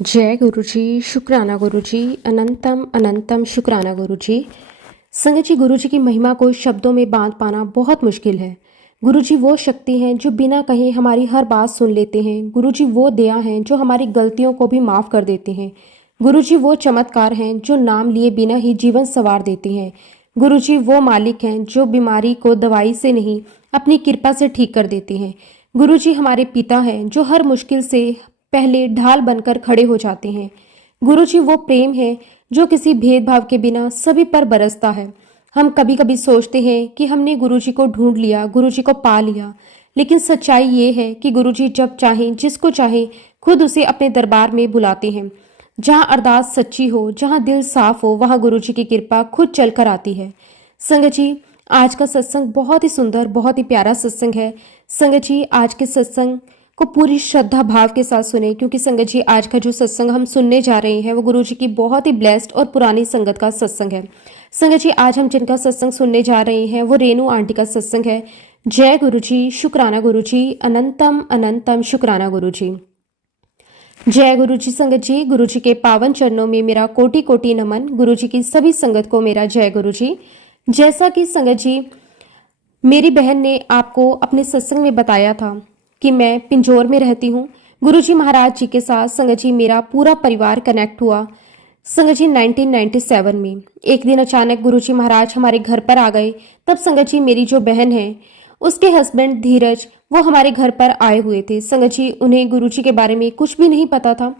जय गुरु जी। शुक्राना गुरु जी। अनंतम अनंतम शुक्राना गुरु जी। संगत जी, गुरु जी की महिमा को शब्दों में बांध पाना बहुत मुश्किल है। गुरु जी वो शक्ति हैं जो बिना कहे हमारी हर बात सुन लेते हैं। गुरु जी वो दया हैं जो हमारी गलतियों को भी माफ़ कर देते हैं। गुरु जी वो चमत्कार हैं जो नाम लिए बिना ही जीवन संवार देते हैं। गुरु जी वो मालिक हैं जो बीमारी को दवाई से नहीं अपनी कृपा से ठीक कर देते हैं। गुरु जी हमारे पिता हैं जो हर मुश्किल से पहले ढाल बनकर खड़े हो जाते हैं। गुरु जी वो प्रेम है जो किसी भेदभाव के बिना सभी पर बरसता है। हम कभी कभी सोचते हैं कि हमने गुरु जी को ढूंढ लिया, गुरु जी को पा लिया, लेकिन सच्चाई ये है कि गुरु जी जब चाहें जिसको चाहें खुद उसे अपने दरबार में बुलाते हैं। जहाँ अरदास सच्ची हो, जहाँ दिल साफ हो, वहाँ गुरु जी की कृपा खुद चलकर आती है। संगत जी, आज का सत्संग बहुत ही सुंदर, बहुत ही प्यारा सत्संग है। संगत जी, आज के सत्संग को पूरी श्रद्धा भाव के साथ सुने, क्योंकि संगत जी आज का जो सत्संग हम सुनने जा रहे हैं वो गुरु जी की बहुत ही ब्लेस्ड और पुरानी संगत का सत्संग है। संगत जी, आज हम जिनका सत्संग सुनने जा रहे हैं वो रेणु आंटी का सत्संग है। जय गुरु जी, शुक्राना गुरु जी, अनंतम अनंतम शुक्राना गुरु जी। जय गुरु जी। संगत जी, गुरु जी के पावन चरणों में मेरा कोटि कोटि नमन। गुरु जी की सभी संगत को मेरा जय गुरु जी। जैसा कि संगत जी मेरी बहन ने आपको अपने सत्संग में बताया था कि मैं पिंजौर में रहती हूँ। गुरु जी महाराज जी के साथ संगत जी मेरा पूरा परिवार कनेक्ट हुआ संगत जी 1997 में। एक दिन अचानक गुरु जी महाराज हमारे घर पर आ गए। तब संगत जी मेरी जो बहन है उसके हस्बैंड धीरज वो हमारे घर पर आए हुए थे। संगत जी उन्हें गुरु जी के बारे में कुछ भी नहीं पता था।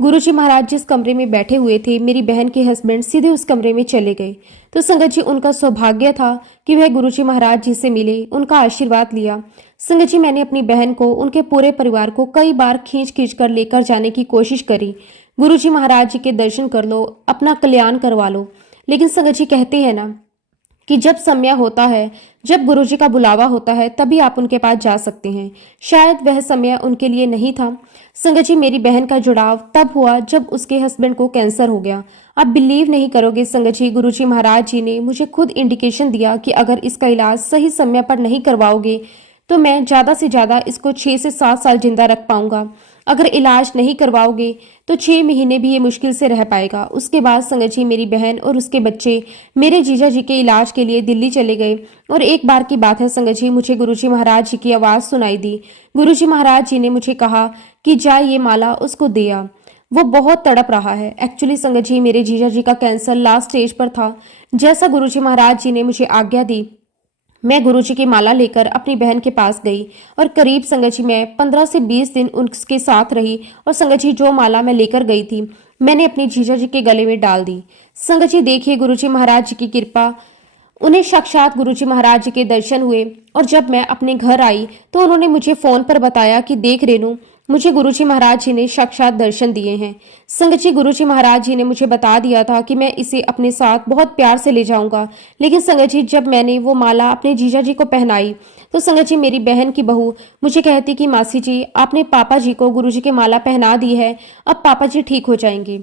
गुरु जी महाराज जिस कमरे में बैठे हुए थे मेरी बहन के हस्बैंड सीधे उस कमरे में चले गए। तो संगत जी उनका सौभाग्य था कि वह गुरु जी महाराज जी से मिले, उनका आशीर्वाद लिया। संगत जी मैंने अपनी बहन को, उनके पूरे परिवार को कई बार खींच खींच कर लेकर जाने की कोशिश करी। गुरु जी महाराज जी के दर्शन कर लो, अपना कल्याण करवा लो। लेकिन संगत जी कहते हैं ना कि जब समय होता है, जब गुरु जी का बुलावा होता है, तभी आप उनके पास जा सकते हैं। शायद वह समय उनके लिए नहीं था। संगत जी मेरी बहन का जुड़ाव तब हुआ जब उसके हस्बैंड को कैंसर हो गया। आप बिलीव नहीं करोगे संगत जी, गुरु जी महाराज जी ने मुझे खुद इंडिकेशन दिया कि अगर इसका इलाज सही समय पर नहीं करवाओगे तो मैं ज़्यादा से ज़्यादा इसको 6 से 7 साल जिंदा रख पाऊंगा। अगर इलाज नहीं करवाओगे तो 6 महीने भी ये मुश्किल से रह पाएगा। उसके बाद संगत जी मेरी बहन और उसके बच्चे मेरे जीजा जी के इलाज के लिए दिल्ली चले गए। और एक बार की बात है संगत जी, मुझे गुरु जी महाराज जी की आवाज़ सुनाई दी। गुरु जी महाराज जी ने मुझे कहा कि जा ये माला उसको दे आ, वो बहुत तड़प रहा है। एक्चुअली संगत जी मेरे जीजा जी का कैंसर लास्ट स्टेज पर था। जैसा गुरु जी महाराज जी ने मुझे आज्ञा दी, मैं गुरुजी की माला लेकर अपनी बहन के पास गई और करीब संगत जी मैं 15 से 20 दिन उनके साथ रही। और संगत जी जो माला मैं लेकर गई थी मैंने अपनी जीजा जी के गले में डाल दी। संगत जी देखिए गुरुजी महाराज जी की कृपा, उन्हें साक्षात गुरुजी महाराज जी के दर्शन हुए। और जब मैं अपने घर आई तो उन्होंने मुझे फोन पर बताया कि देख रेनू, मुझे गुरुजी महाराज जी ने साक्षात दर्शन दिए हैं। संगत जी गुरुजी महाराज जी ने मुझे बता दिया था कि मैं इसे अपने साथ बहुत प्यार से ले जाऊंगा। लेकिन संगत जी जब मैंने वो माला अपने जीजा जी को पहनाई तो संगत जी मेरी बहन की बहू मुझे कहती कि मासी जी आपने पापा जी को गुरुजी की माला पहना दी है, अब पापा जी ठीक हो जाएंगे,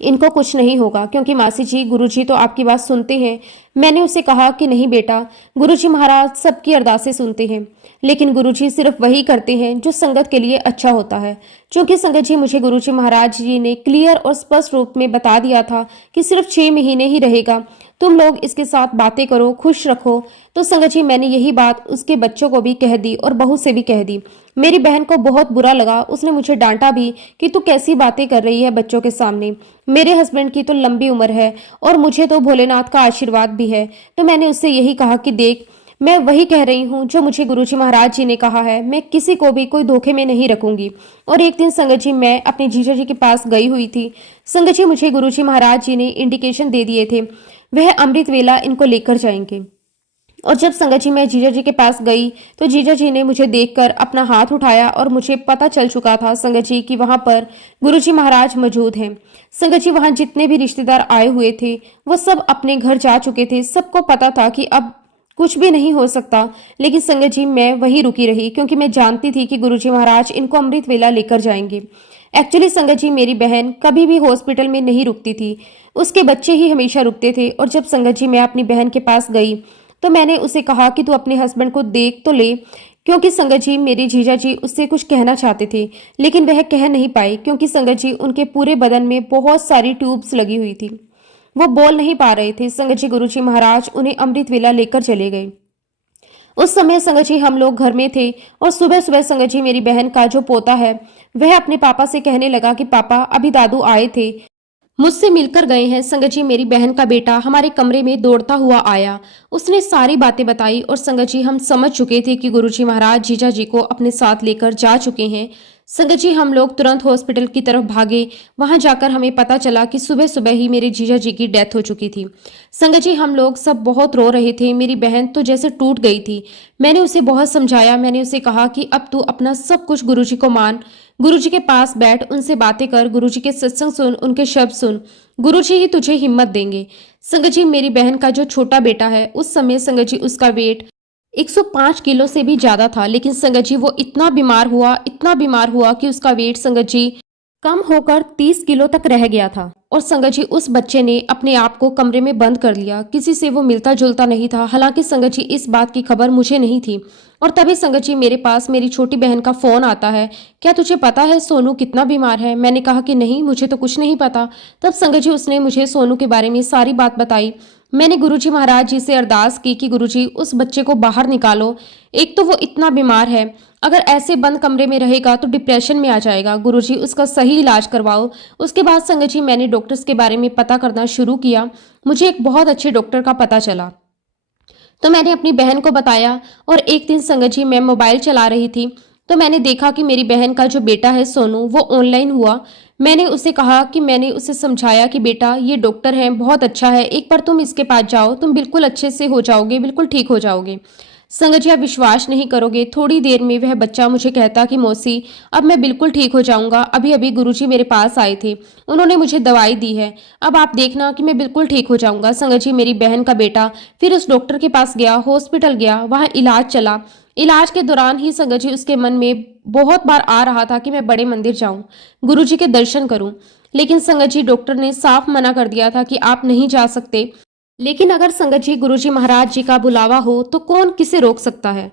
इनको कुछ नहीं होगा, क्योंकि मासी जी गुरुजी तो आपकी बात सुनते हैं। मैंने उसे कहा कि नहीं बेटा, गुरुजी महाराज सबकी अरदासें सुनते हैं, लेकिन गुरुजी सिर्फ वही करते हैं जो संगत के लिए अच्छा होता है। क्योंकि संगत जी मुझे गुरुजी महाराज जी ने क्लियर और स्पष्ट रूप में बता दिया था कि सिर्फ 6 महीने ही रहेगा, तुम लोग इसके साथ बातें करो, खुश रखो। तो संगत जी मैंने यही बात उसके बच्चों को भी कह दी और बहू से भी कह दी। मेरी बहन को बहुत बुरा लगा, उसने मुझे डांटा भी कि तू कैसी बातें कर रही है बच्चों के सामने। मेरे हस्बैंड की तो लंबी उम्र है और मुझे तो भोलेनाथ का आशीर्वाद भी है। तो मैंने उससे यही कहा कि देख, मैं वही कह रही हूँ जो मुझे गुरुजी महाराज जी ने कहा है, मैं किसी को भी कोई धोखे में नहीं रखूंगी। और एक दिन संगत जी मैं अपने जीजा जी के पास गई हुई थी। संगत जी मुझे गुरुजी महाराज जी ने इंडिकेशन दे दिए थे, वह अमृत वेला इनको लेकर जाएंगे। और जब संगत जी मैं जीजा जी के पास गई तो जीजा जी ने मुझे देखकर अपना हाथ उठाया और मुझे पता चल चुका था संगत जी कि वहां पर गुरुजी महाराज मौजूद हैं। संगत जी वहां जितने भी रिश्तेदार आए हुए थे वो सब अपने घर जा चुके थे। सबको पता था कि अब कुछ भी नहीं हो सकता, लेकिन संगत जी मैं वहीं रुकी रही क्योंकि मैं जानती थी कि गुरुजी महाराज इनको अमृत वेला लेकर जाएंगे। एक्चुअली संगत जी मेरी बहन कभी भी हॉस्पिटल में नहीं रुकती थी, उसके बच्चे ही हमेशा रुकते थे। और जब संगत जी मैं अपनी बहन के पास गई तो मैंने उसे कहा कि तू अपने हस्बैंड को देख तो ले, क्योंकि संगत जी मेरे जीजा जी उससे कुछ कहना चाहते थे, लेकिन वह कह नहीं पाए क्योंकि संगत जी उनके पूरे बदन में बहुत सारी ट्यूब्स लगी हुई थी। वो बोल नहीं पा रहे थे। संगत जी गुरुजी महाराज उन्हें अमृत वेला लेकर चले गए। उस समय संगत जी हम लोग घर में थे और सुबह सुबह संगत जी मेरी बहन का जो पोता है वह अपने पापा से कहने लगा कि पापा अभी दादू आए थे, मुझसे मिलकर गए हैं। संगत जी मेरी बहन का बेटा हमारे कमरे में दौड़ता हुआ आया। उसने सारी बातें बताई और संगत जी हम समझ चुके थे कि गुरुजी महाराज जीजा जी को अपने साथ लेकर जा चुके हैं। संगत जी हम लोग तुरंत हॉस्पिटल की तरफ भागे। वहां जाकर हमें पता चला कि सुबह सुबह ही मेरे जीजा जी की डेथ हो चुकी थी। संगत जी हम लोग सब बहुत रो रहे थे। मेरी बहन तो जैसे टूट गई थी। मैंने उसे बहुत समझाया। मैंने उसे कहा कि अब तू अपना सब कुछ गुरुजी को मान, गुरुजी के पास बैठ, उनसे बातें कर, गुरुजी के सत्संग सुन, उनके शब्द सुन, गुरुजी ही तुझे हिम्मत देंगे। संगत जी मेरी बहन का जो छोटा बेटा है उस समय संगत जी उसका वेट 105 किलो से भी ज्यादा था, लेकिन संगत जी वो इतना बीमार हुआ कि उसका वेट संगत जी कम होकर 30 किलो तक रह गया था। और संगत जी उस बच्चे ने अपने आप को कमरे में बंद कर लिया। किसी से वो मिलता जुलता नहीं था। हालांकि संगत जी इस बात की खबर मुझे नहीं थी। और तभी संगत जी मेरे पास मेरी छोटी बहन का फोन आता है, क्या तुझे पता है सोनू कितना बीमार है? मैंने कहा कि नहीं, मुझे तो कुछ नहीं पता। तब संगत जी उसने मुझे सोनू के बारे में सारी बात बताई। मैंने गुरुजी महाराज जी से अरदास की कि गुरुजी उस बच्चे को बाहर निकालो। एक तो वो इतना बीमार है, अगर ऐसे बंद कमरे में रहेगा तो डिप्रेशन में आ जाएगा। गुरुजी उसका सही इलाज करवाओ। उसके बाद संगत जी मैंने डॉक्टर्स के बारे में पता करना शुरू किया। मुझे एक बहुत अच्छे डॉक्टर का पता चला तो मैंने अपनी बहन को बताया। और एक दिन संगत जी मैं मोबाइल चला रही थी तो मैंने देखा कि मेरी बहन का जो बेटा है सोनू वो ऑनलाइन हुआ। मैंने उसे कहा कि मैंने उसे समझाया कि बेटा ये डॉक्टर है, बहुत अच्छा है, एक बार तुम इसके पास जाओ, तुम बिल्कुल अच्छे से हो जाओगे, बिल्कुल ठीक हो जाओगे। संगत जी आप विश्वास नहीं करोगे, थोड़ी देर में वह बच्चा मुझे कहता कि मौसी अब मैं बिल्कुल ठीक हो जाऊंगा, अभी अभी गुरुजी मेरे पास आए थे, उन्होंने मुझे दवाई दी है, अब आप देखना कि मैं बिल्कुल ठीक हो जाऊंगा। संगत जी मेरी बहन का बेटा फिर उस डॉक्टर के पास गया, हॉस्पिटल गया, वहां इलाज चला। इलाज के दौरान ही संगत जी उसके मन में बहुत बार आ रहा था कि मैं बड़े मंदिर जाऊं, गुरुजी के दर्शन करूं। लेकिन संगत जी डॉक्टर ने साफ मना कर दिया था कि आप नहीं जा सकते। लेकिन अगर संगत जी गुरुजी महाराज जी का बुलावा हो तो कौन किसे रोक सकता है।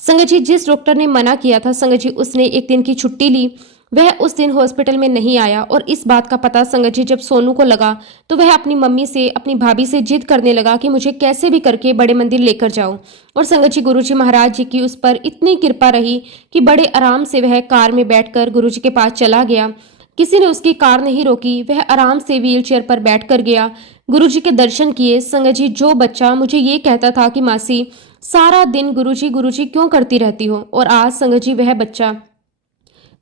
संगत जी जिस डॉक्टर ने मना किया था संगत जी उसने एक दिन की छुट्टी ली। वह उस दिन हॉस्पिटल में नहीं आया और इस बात का पता संगत जी जब सोनू को लगा तो वह अपनी मम्मी से, अपनी भाभी से जिद करने लगा कि मुझे कैसे भी करके बड़े मंदिर लेकर जाओ। और संगत जी गुरुजी महाराज जी की उस पर इतनी कृपा रही कि बड़े आराम से वह कार में बैठकर गुरुजी के पास चला गया। किसी ने उसकी कार नहीं रोकी, वह आराम से व्हील चेयर पर बैठकर गया, गुरुजी के दर्शन किए। संगत जी जो बच्चा मुझे ये कहता था कि मासी सारा दिन गुरुजी गुरुजी क्यों करती रहती हो, और आज संगत जी वह बच्चा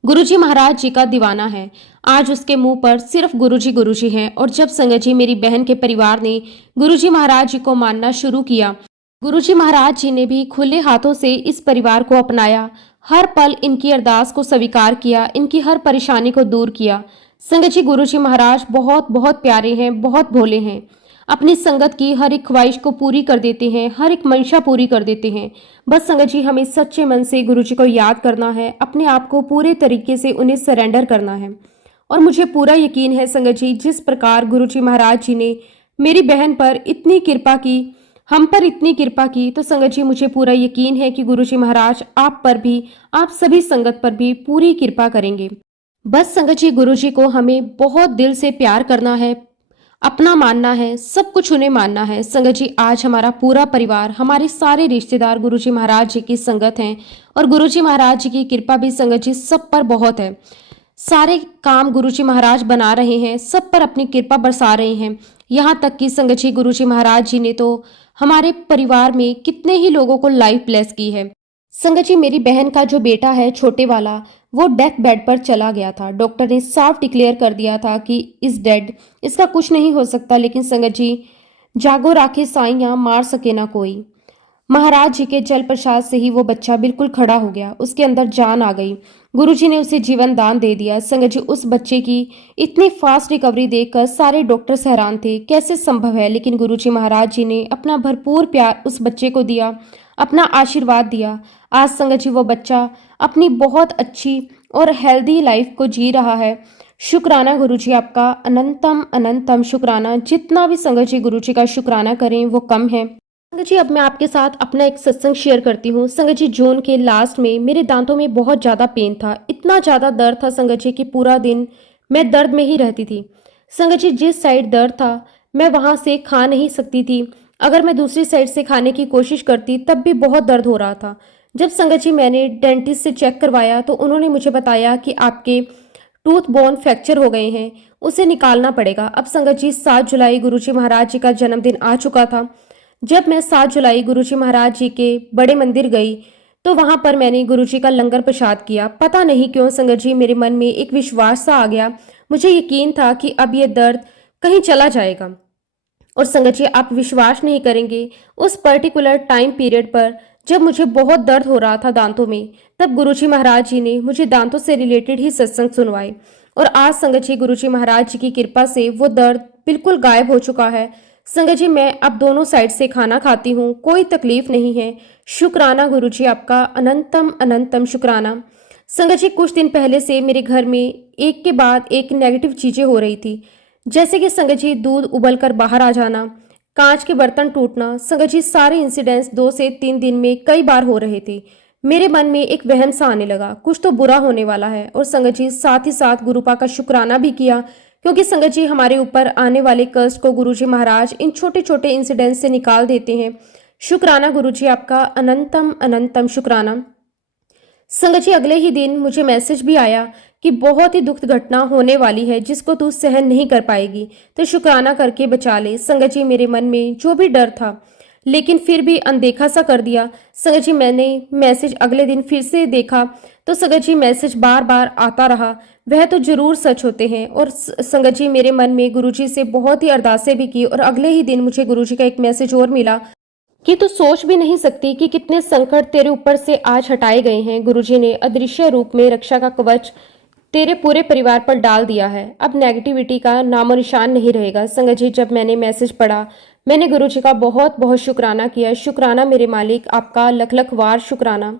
गुरुजी महाराज जी का दीवाना है। आज उसके मुंह पर सिर्फ गुरुजी गुरुजी है। और जब संगत जी मेरी बहन के परिवार ने गुरुजी महाराज जी को मानना शुरू किया, गुरुजी महाराज जी ने भी खुले हाथों से इस परिवार को अपनाया, हर पल इनकी अरदास को स्वीकार किया, इनकी हर परेशानी को दूर किया। संगत जी गुरुजी महाराज बहुत बहुत प्यारे हैं, बहुत भोले हैं, अपनी संगत की हर एक ख्वाहिश को पूरी कर देते हैं, हर एक मंशा पूरी कर देते हैं। बस संगत जी हमें सच्चे मन से गुरुजी को याद करना है, अपने आप को पूरे तरीके से उन्हें सरेंडर करना है। और मुझे पूरा यकीन है संगत जी जिस प्रकार गुरुजी महाराज जी ने मेरी बहन पर इतनी कृपा की, हम पर इतनी कृपा की, तो संगत जी मुझे पूरा यकीन है कि गुरुजी महाराज आप पर भी, आप सभी संगत पर भी पूरी कृपा करेंगे। बस संगत जी गुरुजी को हमें बहुत दिल से प्यार करना है, अपना मानना है, सब कुछ उन्हें मानना है। संगत जी आज हमारा पूरा परिवार, हमारे सारे रिश्तेदार गुरुजी महाराज जी की संगत हैं और गुरुजी महाराज जी की कृपा भी संगत जी सब पर बहुत है। सारे काम गुरुजी महाराज बना रहे हैं, सब पर अपनी कृपा बरसा रहे हैं। यहाँ तक कि संगत जी गुरुजी महाराज जी ने तो हमारे परिवार में कितने ही लोगों को लाइफ ब्लेस की है। संगत जी मेरी बहन का जो बेटा है छोटे वाला, वो डेथ बेड पर चला गया था। डॉक्टर ने साफ डिक्लेयर कर दिया था कि इज डेड, इसका कुछ नहीं हो सकता। लेकिन संगत जी जागो राखे साइयां, मार सके ना कोई। महाराज जी के जल प्रसाद से ही वो बच्चा बिल्कुल खड़ा हो गया, उसके अंदर जान आ गई। गुरुजी ने उसे जीवन दान दे दिया। संगत जी उस बच्चे की इतनी फास्ट रिकवरी देखकर सारे डॉक्टर हैरान थे, कैसे संभव है। लेकिन गुरुजी महाराज जी ने अपना भरपूर प्यार उस बच्चे को दिया, अपना आशीर्वाद दिया। आज संगत जी वो बच्चा अपनी बहुत अच्छी और हेल्दी लाइफ को जी रहा है। शुक्राना गुरुजी आपका, अनंतम अनंतम शुक्राना। जितना भी संगत जी गुरुजी का शुक्राना करें वो कम है। संगत जी, अब मैं आपके साथ अपना एक सत्संग शेयर करती हूँ। संगत जी, जून के लास्ट में मेरे दांतों में बहुत ज़्यादा पेन था। इतना ज़्यादा दर्द था संगत जी कि पूरा दिन मैं दर्द में ही रहती थी। संगत जी, जिस साइड दर्द था मैं वहाँ से खा नहीं सकती थी। अगर मैं दूसरी साइड से खाने की कोशिश करती तब भी बहुत दर्द हो रहा था। जब संगत जी मैंने डेंटिस्ट से चेक करवाया तो उन्होंने मुझे बताया कि आपके टूथ बोन फ्रैक्चर हो गए हैं, उसे निकालना पड़ेगा। अब संगत जी, 7 जुलाई गुरुजी महाराज जी का जन्मदिन आ चुका था। जब मैं 7 जुलाई गुरुजी महाराज जी के बड़े मंदिर गई तो वहां पर मैंने गुरुजी का लंगर प्रसाद किया। पता नहीं क्यों संगत जी, मेरे मन में एक विश्वास सा आ गया। मुझे यकीन था कि अब ये दर्द कहीं चला जाएगा। और संगत जी, आप विश्वास नहीं करेंगे, उस पर्टिकुलर टाइम पीरियड पर जब मुझे बहुत दर्द हो रहा था दांतों में, तब गुरुजी महाराज जी ने मुझे दांतों से रिलेटेड ही सत्संग सुनवाए। और आज संगत जी, गुरुजी महाराज जी की कृपा से वो दर्द बिल्कुल गायब हो चुका है। संगत जी, मैं अब दोनों साइड से खाना खाती हूँ, कोई तकलीफ नहीं है। शुक्राना गुरुजी आपका, अनंतम अनंतम शुक्राना। संगत जी, कुछ दिन पहले से मेरे घर में एक के बाद एक नेगेटिव चीजें हो रही थी। जैसे कि संगत जी, दूध उबल कर बाहर आ जाना, कांच के बर्तन टूटना। संगत जी, सारे इंसिडेंट्स 2 से 3 दिन में कई बार हो रहे थे। मेरे मन में एक वहम सा आने लगा, कुछ तो बुरा होने वाला है। और संगत जी, साथ ही साथ गुरुपा का शुक्राना भी किया, क्योंकि संगत जी, हमारे ऊपर आने वाले कष्ट को गुरुजी महाराज इन छोटे छोटे इंसिडेंट्स से निकाल देते हैं। शुक्राना गुरुजी आपका, अनंतम अनंतम शुक्राना। संगत जी, अगले ही दिन मुझे मैसेज भी आया कि बहुत ही दुखद घटना होने वाली है जिसको तू सहन नहीं कर पाएगी, तो शुक्राना करके बचा ले। संगत जी, मेरे मन में जो भी डर था लेकिन फिर भी अनदेखा सा कर दिया। संगत जी, मैंने मैसेज अगले दिन फिर से देखा तो संगत जी, मैसेज बार बार आता रहा, वह तो जरूर सच होते हैं। और संगत जी, मेरे मन में गुरुजी से बहुत ही अरदासें भी की। और अगले ही दिन मुझे गुरुजी का एक मैसेज और मिला कि तू सोच भी नहीं सकती कि कितने संकट तेरे ऊपर से आज हटाए गए हैं। गुरुजी ने अदृश्य रूप में रक्षा का कवच तेरे पूरे परिवार पर डाल दिया है। अब नेगेटिविटी का नामो निशान नहीं रहेगा। संगत जी, जब मैंने मैसेज पढ़ा, मैंने गुरुजी का बहुत बहुत शुक्राना किया। शुक्राना मेरे मालिक, आपका लख लख वार शुक्राना।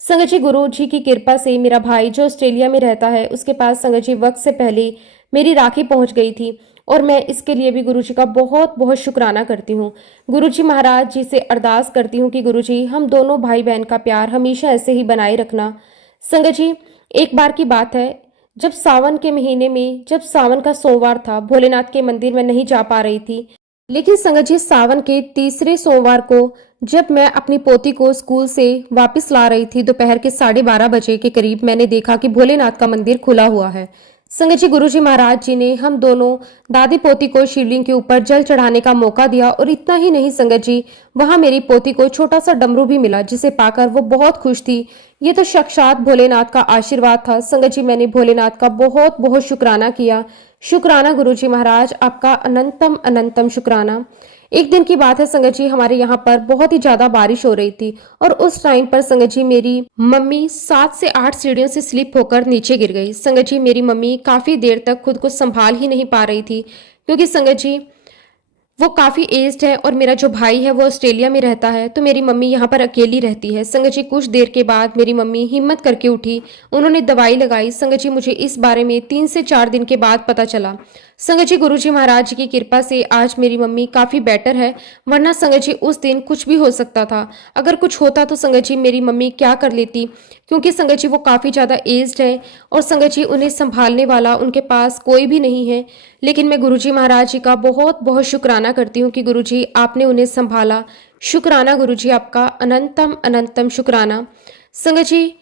संगत जी, गुरुजी की कृपा से मेरा भाई जो ऑस्ट्रेलिया में रहता है, उसके पास संगत जी वक्त से पहले मेरी राखी पहुंच गई थी। और मैं इसके लिए भी गुरुजी का बहुत बहुत शुक्राना करती हूँ। गुरुजी महाराज जी से अरदास करती हूँ कि गुरुजी, हम दोनों भाई बहन का प्यार हमेशा ऐसे ही बनाए रखना। संगत जी, एक बार की बात है, जब सावन के महीने में, जब सावन का सोमवार था, भोलेनाथ के मंदिर में नहीं जा पा रही थी। लेकिन संगत जी, सावन के तीसरे सोमवार को जब मैं अपनी पोती को स्कूल से वापस ला रही थी, दोपहर के 12:30 बजे के करीब मैंने देखा कि भोलेनाथ का मंदिर खुला हुआ है। संगत जी, गुरुजी महाराज जी ने हम दोनों दादी पोती को शिवलिंग के ऊपर जल चढ़ाने का मौका दिया। और इतना ही नहीं संगत जी, वहां मेरी पोती को छोटा सा डमरू भी मिला, जिसे पाकर वो बहुत खुश थी। ये तो साक्षात भोलेनाथ का आशीर्वाद था। संगत जी, मैंने भोलेनाथ का बहुत बहुत शुक्राना किया। शुक्राना गुरुजी महाराज, आपका अनंतम अनंतम शुक्राना। एक दिन की बात है संगत जी, हमारे यहाँ पर बहुत ही ज्यादा बारिश हो रही थी। और उस टाइम पर संगत जी, मेरी मम्मी 7 से 8 सीढ़ियों से स्लिप होकर नीचे गिर गई। संगत जी, मेरी मम्मी काफी देर तक खुद को संभाल ही नहीं पा रही थी, क्योंकि संगत जी वो काफी एज्ड है और मेरा जो भाई है वो ऑस्ट्रेलिया में रहता है, तो मेरी मम्मी यहाँ पर अकेली रहती है। संगत जी, कुछ देर के बाद मेरी मम्मी हिम्मत करके उठी, उन्होंने दवाई लगाई। संगत जी, मुझे इस बारे में 3 से 4 दिन के बाद पता चला। संगत जी, गुरुजी महाराज जी की कृपा से आज मेरी मम्मी काफी बेटर है, वरना संगत जी उस दिन कुछ भी हो सकता था। अगर कुछ होता तो संगत जी मेरी मम्मी क्या कर लेती, क्योंकि संगत जी वो काफी ज्यादा एज्ड है और संगत जी उन्हें संभालने वाला उनके पास कोई भी नहीं है। लेकिन मैं गुरुजी महाराज जी का बहुत बहुत शुक्राना करती हूँ कि गुरुजी आपने उन्हें संभाला। शुक्राना गुरुजी आपका, अनंतम अनंतम शुक्राना। संगत जी,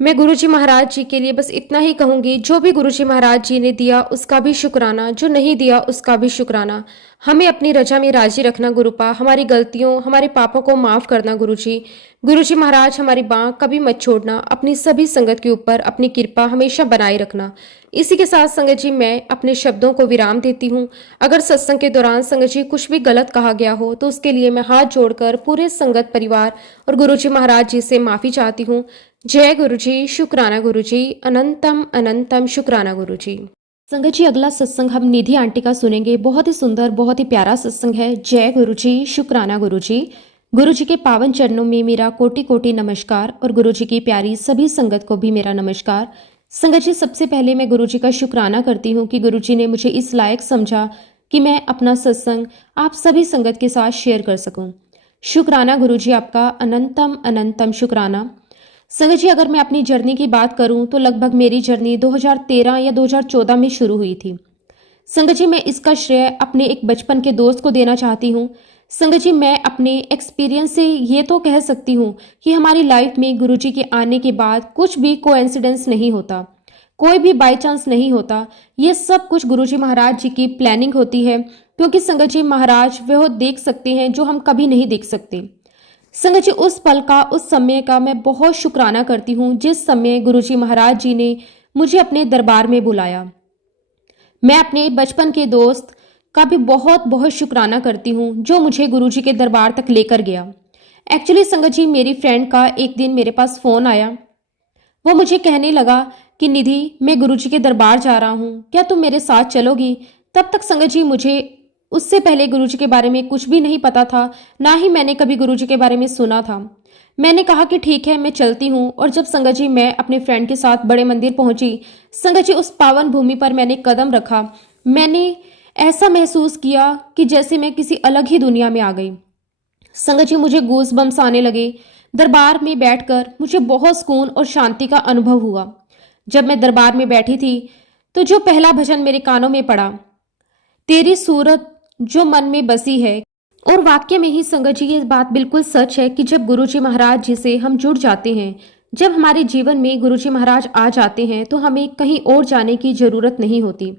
मैं गुरुजी महाराज जी के लिए बस इतना ही कहूंगी, जो भी गुरुजी महाराज जी ने दिया उसका भी शुक्राना, जो नहीं दिया उसका भी शुक्राना। हमें अपनी रजा में राजी रखना गुरुपा, हमारी गलतियों, हमारे पापों को माफ करना गुरुजी। गुरुजी महाराज, हमारी बांह कभी मत छोड़ना, अपनी सभी संगत के ऊपर अपनी कृपा हमेशा बनाए रखना। इसी के साथ संगत जी, मैं अपने शब्दों को विराम देती हूँ। अगर सत्संग के दौरान संगत जी कुछ भी गलत कहा गया हो तो उसके लिए मैं हाथ जोड़कर पूरे संगत परिवार और गुरुजी महाराज जी से माफी चाहती हूँ। जय गुरुजी, शुक्राना गुरुजी, अनंतम अनंतम शुक्राना गुरुजी। संगत जी, अगला सत्संग हम निधि आंटी का सुनेंगे। बहुत ही सुंदर, बहुत ही प्यारा सत्संग है। जय गुरुजी, शुक्राना गुरुजी। गुरुजी के पावन चरणों में मेरा कोटि कोटि नमस्कार और गुरुजी की प्यारी सभी संगत को भी मेरा नमस्कार। संगत जी, सबसे पहले मैं गुरुजी का शुक्राना करती हूँ कि गुरुजी ने मुझे इस लायक समझा कि मैं अपना सत्संग आप सभी संगत के साथ शेयर कर सकूं। शुक्राना गुरुजी आपका अनंतम अनंतम शुक्राना। संगत जी, अगर मैं अपनी जर्नी की बात करूं तो लगभग मेरी जर्नी 2013 या 2014 में शुरू हुई थी। संगत जी, मैं इसका श्रेय अपने एक बचपन के दोस्त को देना चाहती हूँ। संगत जी, मैं अपने एक्सपीरियंस से ये तो कह सकती हूँ कि हमारी लाइफ में गुरुजी के आने के बाद कुछ भी कोइंसिडेंस नहीं होता, कोई भी बाय चांस नहीं होता। ये सब कुछ गुरुजी महाराज जी की प्लानिंग होती है, क्योंकि संगत जी महाराज वह देख सकते हैं जो हम कभी नहीं देख सकते। संगत जी, उस पल का, उस समय का मैं बहुत शुक्राना करती हूँ जिस समय गुरुजी महाराज जी ने मुझे अपने दरबार में बुलाया। मैं अपने बचपन के दोस्त का भी बहुत बहुत शुक्राना करती हूँ जो मुझे गुरुजी के दरबार तक लेकर गया। एक्चुअली संगत जी, मेरी फ्रेंड का एक दिन मेरे पास फ़ोन आया। वो मुझे कहने लगा कि निधि, मैं गुरुजी के दरबार जा रहा हूँ, क्या तुम मेरे साथ चलोगी? तब तक संगत जी मुझे उससे पहले गुरुजी के बारे में कुछ भी नहीं पता था, ना ही मैंने कभी गुरुजी के बारे में सुना था। मैंने कहा कि ठीक है, मैं चलती हूँ। और जब संगत जी मैं अपने फ्रेंड के साथ बड़े मंदिर पहुंची, संगत जी उस पावन भूमि पर मैंने कदम रखा, मैंने ऐसा महसूस किया कि जैसे मैं किसी अलग ही दुनिया में आ गई। संगत जी, मुझे गूज बम्स आने लगे। दरबार में बैठकर मुझे बहुत सुकून और शांति का अनुभव हुआ। जब मैं दरबार में बैठी थी तो जो पहला भजन मेरे कानों में पड़ा, तेरी सूरत जो मन में बसी है। और वाक्य में ही संगत जी ये बात बिल्कुल सच है कि जब गुरुजी महाराज जी से हम जुड़ जाते हैं, जब हमारे जीवन में गुरुजी महाराज आ जाते हैं, तो हमें कहीं और जाने की जरूरत नहीं होती।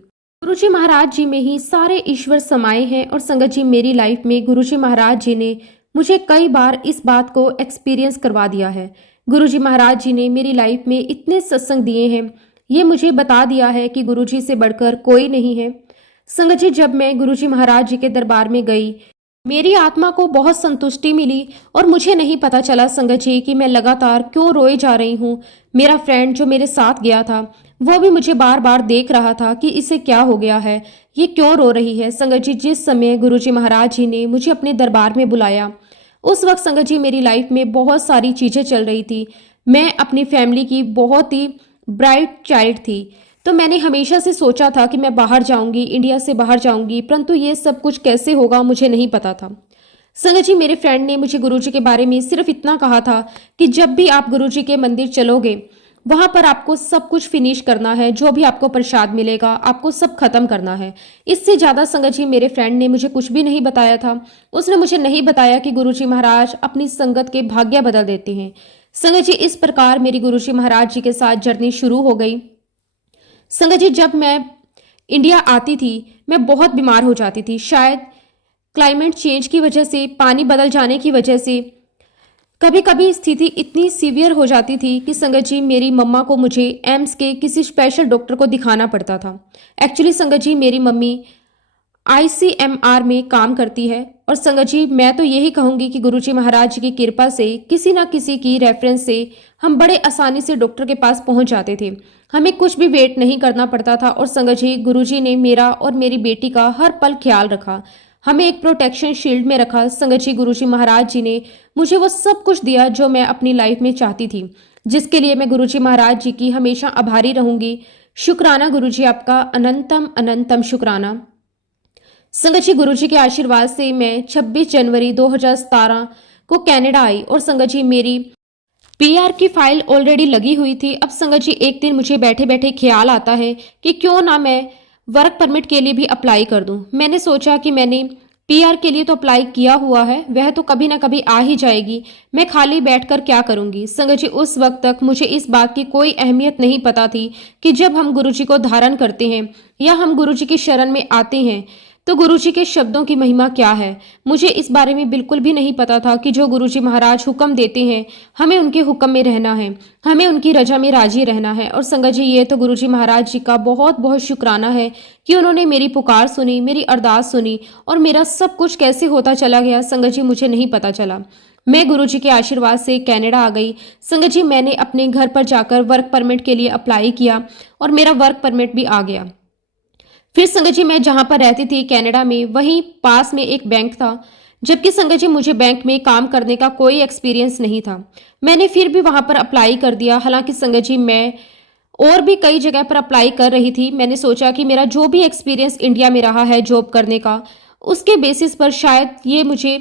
गुरुजी महाराज जी में ही सारे ईश्वर समाये हैं। और संगत जी, मेरी लाइफ में गुरुजी महाराज जी ने मुझे कई बार इस बात को एक्सपीरियंस करवा दिया है। गुरुजी महाराज जी ने मेरी लाइफ में इतने सत्संग दिए हैं, ये मुझे बता दिया है कि गुरुजी से बढ़कर कोई नहीं है। संगत जी, जब मैं गुरुजी महाराज जी के दरबार में गई, मेरी आत्मा को बहुत संतुष्टि मिली। और मुझे नहीं पता चला संगत जी कि मैं लगातार क्यों रोए जा रही हूँ। मेरा फ्रेंड जो मेरे साथ गया था, वो भी मुझे बार बार देख रहा था कि इसे क्या हो गया है, ये क्यों रो रही है। संगत जी, जिस समय गुरुजी महाराज जी ने मुझे अपने दरबार में बुलाया, उस वक्त संगत जी मेरी लाइफ में बहुत सारी चीज़ें चल रही थी। मैं अपनी फैमिली की बहुत ही ब्राइट चाइल्ड थी, तो मैंने हमेशा से सोचा था कि मैं बाहर जाऊंगी, इंडिया से बाहर जाऊंगी, परंतु ये सब कुछ कैसे होगा मुझे नहीं पता था। संगत जी, मेरे फ्रेंड ने मुझे गुरुजी के बारे में सिर्फ इतना कहा था कि जब भी आप गुरुजी के मंदिर चलोगे, वहां पर आपको सब कुछ फिनिश करना है, जो भी आपको प्रसाद मिलेगा आपको सब खत्म करना है। इससे ज्यादा संगत जी मेरे फ्रेंड ने मुझे कुछ भी नहीं बताया था। उसने मुझे नहीं बताया कि गुरुजी महाराज अपनी संगत के भाग्य बदल देते हैं। संगत जी, इस प्रकार मेरी गुरुजी महाराज जी के साथ जर्नी शुरू हो गई। संगत जी, जब मैं इंडिया आती थी, मैं बहुत बीमार हो जाती थी। शायद क्लाइमेट चेंज की वजह से, पानी बदल जाने की वजह से कभी कभी स्थिति इतनी सीवियर हो जाती थी कि संगत जी मेरी मम्मा को मुझे एम्स के किसी स्पेशल डॉक्टर को दिखाना पड़ता था। एक्चुअली संगत जी, मेरी मम्मी आईसीएमआर में काम करती है। और संगत जी, मैं तो यही कहूँगी कि गुरुजी महाराज जी की कृपा से, किसी ना किसी की रेफरेंस से हम बड़े आसानी से डॉक्टर के पास पहुंच जाते थे। हमें कुछ भी वेट नहीं करना पड़ता था। और संगत जी, गुरुजी ने मेरा और मेरी बेटी का हर पल ख्याल रखा, हमें एक प्रोटेक्शन शील्ड में रखा। संगत जी, गुरुजी महाराज जी ने मुझे वो सब कुछ दिया जो मैं अपनी लाइफ में चाहती थी, जिसके लिए मैं गुरुजी महाराज जी की हमेशा आभारी रहूंगी। शुक्राना गुरुजी आपका अनंतम अनंतम शुक्राना। संगत जी, गुरुजी के आशीर्वाद से मैं 26 जनवरी 2017 को कनाडा आई। और संगत जी, मेरी पीआर की फाइल ऑलरेडी लगी हुई थी। अब संगत जी, एक दिन मुझे बैठे बैठे ख्याल आता है कि क्यों ना मैं वर्क परमिट के लिए भी अप्लाई कर दूं। मैंने सोचा कि मैंने पीआर के लिए तो अप्लाई किया हुआ है, वह तो कभी ना कभी आ ही जाएगी, मैं खाली बैठकर क्या करूंगी। संगत जी, उस वक्त तक मुझे इस बात की कोई अहमियत नहीं पता थी कि जब हम गुरुजी को धारण करते हैं या हम गुरुजी की शरण में आते हैं तो गुरुजी के शब्दों की महिमा क्या है। मुझे इस बारे में बिल्कुल भी नहीं पता था कि जो गुरुजी महाराज हुक्म देते हैं, हमें उनके हुक्म में रहना है, हमें उनकी रजा में राजी रहना है। और संगत जी, ये तो गुरुजी महाराज जी का बहुत बहुत शुक्राना है कि उन्होंने मेरी पुकार सुनी, मेरी अरदास सुनी, और मेरा सब कुछ कैसे होता चला गया संगत जी मुझे नहीं पता चला। मैं गुरुजी के आशीर्वाद से कनाडा आ गई। संगत जी, मैंने अपने घर पर जाकर वर्क परमिट के लिए अप्लाई किया और मेरा वर्क परमिट भी आ गया। फिर संगत जी, मैं जहां पर रहती थी कनाडा में, वहीं पास में एक बैंक था, जबकि संगत जी मुझे बैंक में काम करने का कोई एक्सपीरियंस नहीं था। मैंने फिर भी वहां पर अप्लाई कर दिया। हालांकि संगत जी, मैं और भी कई जगह पर अप्लाई कर रही थी। मैंने सोचा कि मेरा जो भी एक्सपीरियंस इंडिया में रहा है जॉब करने का, उसके बेसिस पर शायद ये मुझे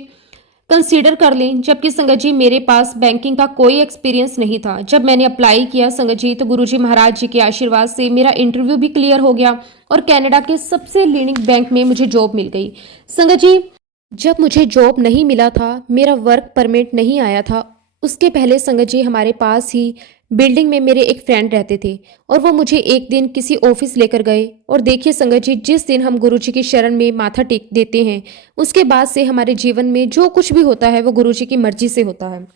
कंसीडर कर लें। जबकि संगत जी मेरे पास बैंकिंग का कोई एक्सपीरियंस नहीं था। जब मैंने अप्लाई किया संगत जी, तो गुरुजी महाराज जी के आशीर्वाद से मेरा इंटरव्यू भी क्लियर हो गया और कनाडा के सबसे लीडिंग बैंक में मुझे जॉब मिल गई। संगत जी, जब मुझे जॉब नहीं मिला था, मेरा वर्क परमिट नहीं आया था, उसके पहले संगत जी हमारे पास ही बिल्डिंग में मेरे एक फ्रेंड रहते थे और वो मुझे एक दिन किसी ऑफिस लेकर गए। और देखिए संगत जी, जिस दिन हम गुरुजी की शरण में माथा टेक देते हैं, उसके बाद से हमारे जीवन में जो कुछ भी होता है वो गुरुजी की मर्जी से होता है।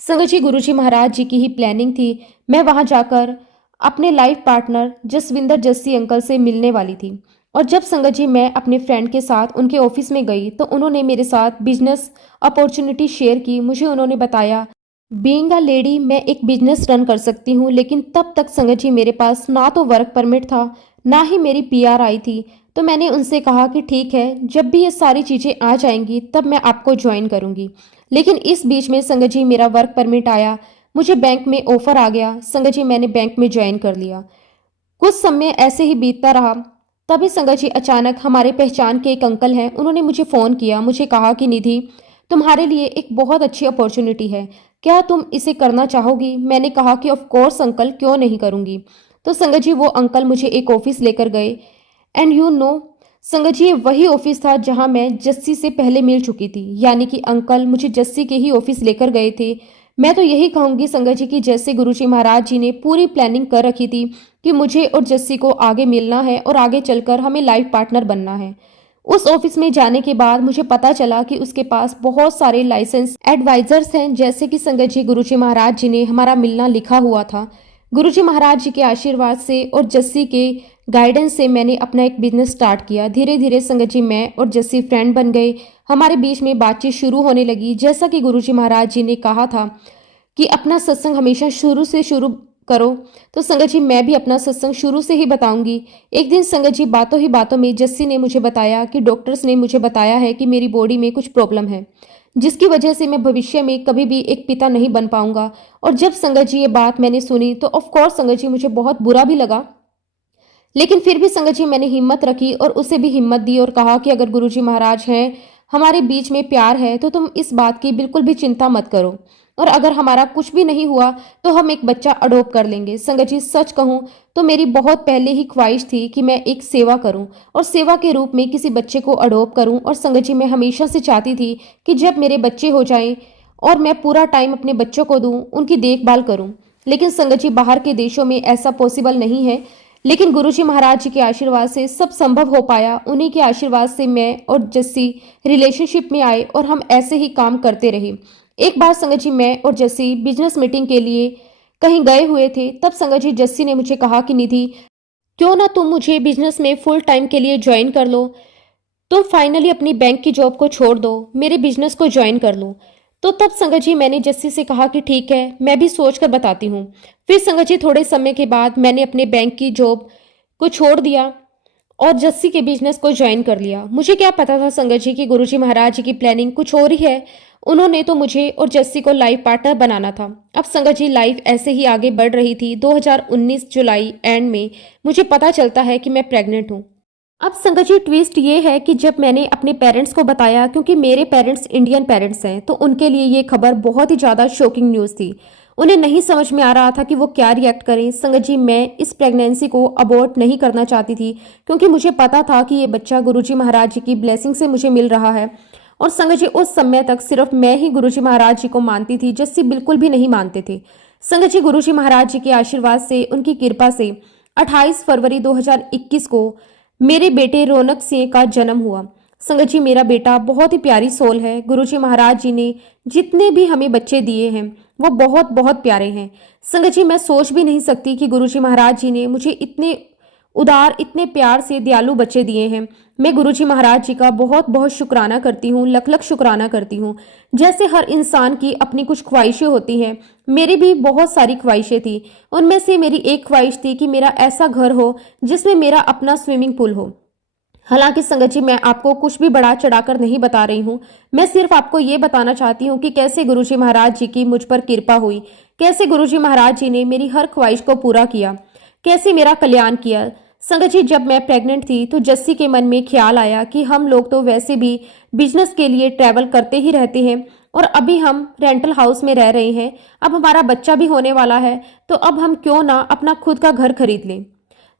संगत जी, गुरुजी महाराज जी की ही प्लानिंग थी। मैं वहां जाकर अपने life partner Jasvinder Jassi uncle से मिलने वाली थी। और जब संगत जी मैं अपने फ्रेंड के साथ उनके ऑफिस में गई, तो उन्होंने मेरे साथ बिजनेस अपॉर्चुनिटी शेयर की। मुझे उन्होंने बताया, बीइंग अ लेडी मैं एक बिजनेस रन कर सकती हूँ। लेकिन तब तक संगत जी मेरे पास ना तो वर्क परमिट था, ना ही मेरी पीआर आई थी। तो मैंने उनसे कहा कि ठीक है, जब भी ये सारी चीज़ें आ जाएंगी तब मैं आपको ज्वाइन करूँगी। लेकिन इस बीच में संगत जी मेरा वर्क परमिट आया, मुझे बैंक में ऑफर आ गया। संगत जी मैंने बैंक में ज्वाइन कर लिया। कुछ समय ऐसे ही बीतता रहा। तभी संगत जी अचानक हमारे पहचान के एक अंकल हैं, उन्होंने मुझे फ़ोन किया। मुझे कहा कि निधि, तुम्हारे लिए एक बहुत अच्छी अपॉर्चुनिटी है, क्या तुम इसे करना चाहोगी? मैंने कहा कि ऑफ कोर्स अंकल, क्यों नहीं करूँगी। तो संगत जी वो अंकल मुझे एक ऑफिस लेकर गए। एंड यू नो संगत जी, ये वही ऑफिस था जहां मैं जस्सी से पहले मिल चुकी थी। यानी कि अंकल मुझे जस्सी के ही ऑफिस लेकर गए थे। मैं तो यही कहूंगी संगत जी की जैसे गुरुजी महाराज जी ने पूरी प्लानिंग कर रखी थी कि मुझे और जस्सी को आगे मिलना है और आगे चलकर हमें लाइफ पार्टनर बनना है। उस ऑफिस में जाने के बाद मुझे पता चला कि उसके पास बहुत सारे लाइसेंस एडवाइजर्स हैं, जैसे कि संगत जी गुरुजी महाराज जी ने हमारा मिलना लिखा हुआ था। गुरुजी महाराज जी के आशीर्वाद से और जस्सी के गाइडेंस से मैंने अपना एक बिजनेस स्टार्ट किया। धीरे धीरे संगत जी मैं और जस्सी फ्रेंड बन गए। हमारे बीच में बातचीत शुरू होने लगी। जैसा कि गुरुजी महाराज जी ने कहा था कि अपना सत्संग हमेशा शुरू से शुरू करो, तो संगत जी मैं भी अपना सत्संग शुरू से ही बताऊंगी। एक दिन संगत जी बातों ही बातों में जस्सी ने मुझे बताया कि डॉक्टर्स ने मुझे बताया है कि मेरी बॉडी में कुछ प्रॉब्लम है, जिसकी वजह से मैं भविष्य में कभी भी एक पिता नहीं बन पाऊंगा। और जब संगत जी ये बात मैंने सुनी तो ऑफ कोर्स संगत जी मुझे बहुत बुरा भी लगा। लेकिन फिर भी संगत जी मैंने हिम्मत रखी और उसे भी हिम्मत दी और कहा कि अगर गुरुजी महाराज हैं, हमारे बीच में प्यार है, तो तुम इस बात की बिल्कुल भी चिंता मत करो। और अगर हमारा कुछ भी नहीं हुआ तो हम एक बच्चा अडॉप्ट कर लेंगे। संगत जी सच कहूँ तो मेरी बहुत पहले ही ख्वाहिश थी कि मैं एक सेवा करूं और सेवा के रूप में किसी बच्चे को अडॉप्ट करूं। और संगत जी मैं हमेशा से चाहती थी कि जब मेरे बच्चे हो जाएं और मैं पूरा टाइम अपने बच्चों को दूं, उनकी देखभाल करूं। लेकिन संगत जी बाहर के देशों में ऐसा पॉसिबल नहीं है। लेकिन गुरुजी महाराज जी के आशीर्वाद से सब संभव हो पाया। उन्हीं के आशीर्वाद से मैं और जस्सी रिलेशनशिप में आए और हम ऐसे ही काम करते रहे। एक बार संगत जी मैं और जस्सी बिजनेस मीटिंग के लिए कहीं गए हुए थे। तब संगत जी जस्सी ने मुझे कहा कि निधि, क्यों ना तुम मुझे बिजनेस में फुल टाइम के लिए ज्वाइन कर लो। तुम फाइनली अपनी बैंक की जॉब को छोड़ दो, मेरे बिजनेस को ज्वाइन कर लो। तो तब संगत जी मैंने जस्सी से कहा कि ठीक है, मैं भी सोच कर बताती हूँ। फिर संगत जी थोड़े समय के बाद मैंने अपने बैंक की जॉब को छोड़ दिया और जस्सी के बिजनेस को ज्वाइन कर लिया। मुझे क्या पता था संगत जी की गुरुजी महाराज जी की प्लानिंग कुछ और ही है। उन्होंने तो मुझे और जस्सी को लाइफ पार्टनर बनाना था। अब संगत जी लाइफ ऐसे ही आगे बढ़ रही थी। 2019 जुलाई एंड में मुझे पता चलता है कि मैं प्रेग्नेंट हूँ। अब संगत जी ट्विस्ट ये है कि जब मैंने अपने पेरेंट्स को बताया, क्योंकि मेरे पेरेंट्स इंडियन पेरेंट्स हैं, तो उनके लिए ये खबर बहुत ही ज़्यादा शॉकिंग न्यूज़ थी। उन्हें नहीं समझ में आ रहा था कि वो क्या रिएक्ट करें। संगत जी मैं इस प्रेगनेंसी को अबॉर्ट नहीं करना चाहती थी, क्योंकि मुझे पता था कि ये बच्चा गुरुजी महाराज जी की ब्लेसिंग से मुझे मिल रहा है। और संगत जी उस समय तक सिर्फ मैं ही गुरुजी महाराज जी को मानती थी, जस्सी बिल्कुल भी नहीं मानते थे। संगत जी गुरुजी महाराज जी के आशीर्वाद से, उनकी कृपा से 28 फरवरी 2021 को मेरे बेटे रौनक सिंह का जन्म हुआ। संगत जी मेरा बेटा बहुत ही प्यारी सोल है। गुरुजी महाराज जी ने जितने भी हमें बच्चे दिए हैं वो बहुत बहुत प्यारे हैं। संगत जी मैं सोच भी नहीं सकती कि गुरुजी महाराज जी ने मुझे इतने उदार, इतने प्यार से दयालु बच्चे दिए हैं। मैं गुरुजी महाराज जी का बहुत बहुत शुक्राना करती हूँ, लख लख शुक्राना करती हूँ। जैसे हर इंसान की अपनी कुछ ख्वाहिशें होती हैं, मेरी भी बहुत सारी ख्वाहिशें थी। उनमें से मेरी एक ख्वाहिश थी कि मेरा ऐसा घर हो जिसमें मेरा अपना स्विमिंग पूल हो। हालांकि संगत जी मैं आपको कुछ भी बढ़ा चढ़ाकर नहीं बता रही हूँ। मैं सिर्फ आपको ये बताना चाहती हूँ कि कैसे गुरुजी महाराज जी की मुझ पर कृपा हुई, कैसे गुरुजी महाराज जी ने मेरी हर ख्वाहिश को पूरा किया, कैसे मेरा कल्याण किया। संगत जी, जब मैं प्रेग्नेंट थी तो जस्सी के मन में ख्याल आया कि हम लोग तो वैसे भी बिजनेस के लिए ट्रैवल करते ही रहते हैं और अभी हम रेंटल हाउस में रह रहे हैं। अब हमारा बच्चा भी होने वाला है, तो अब हम क्यों ना अपना खुद का घर खरीद लें।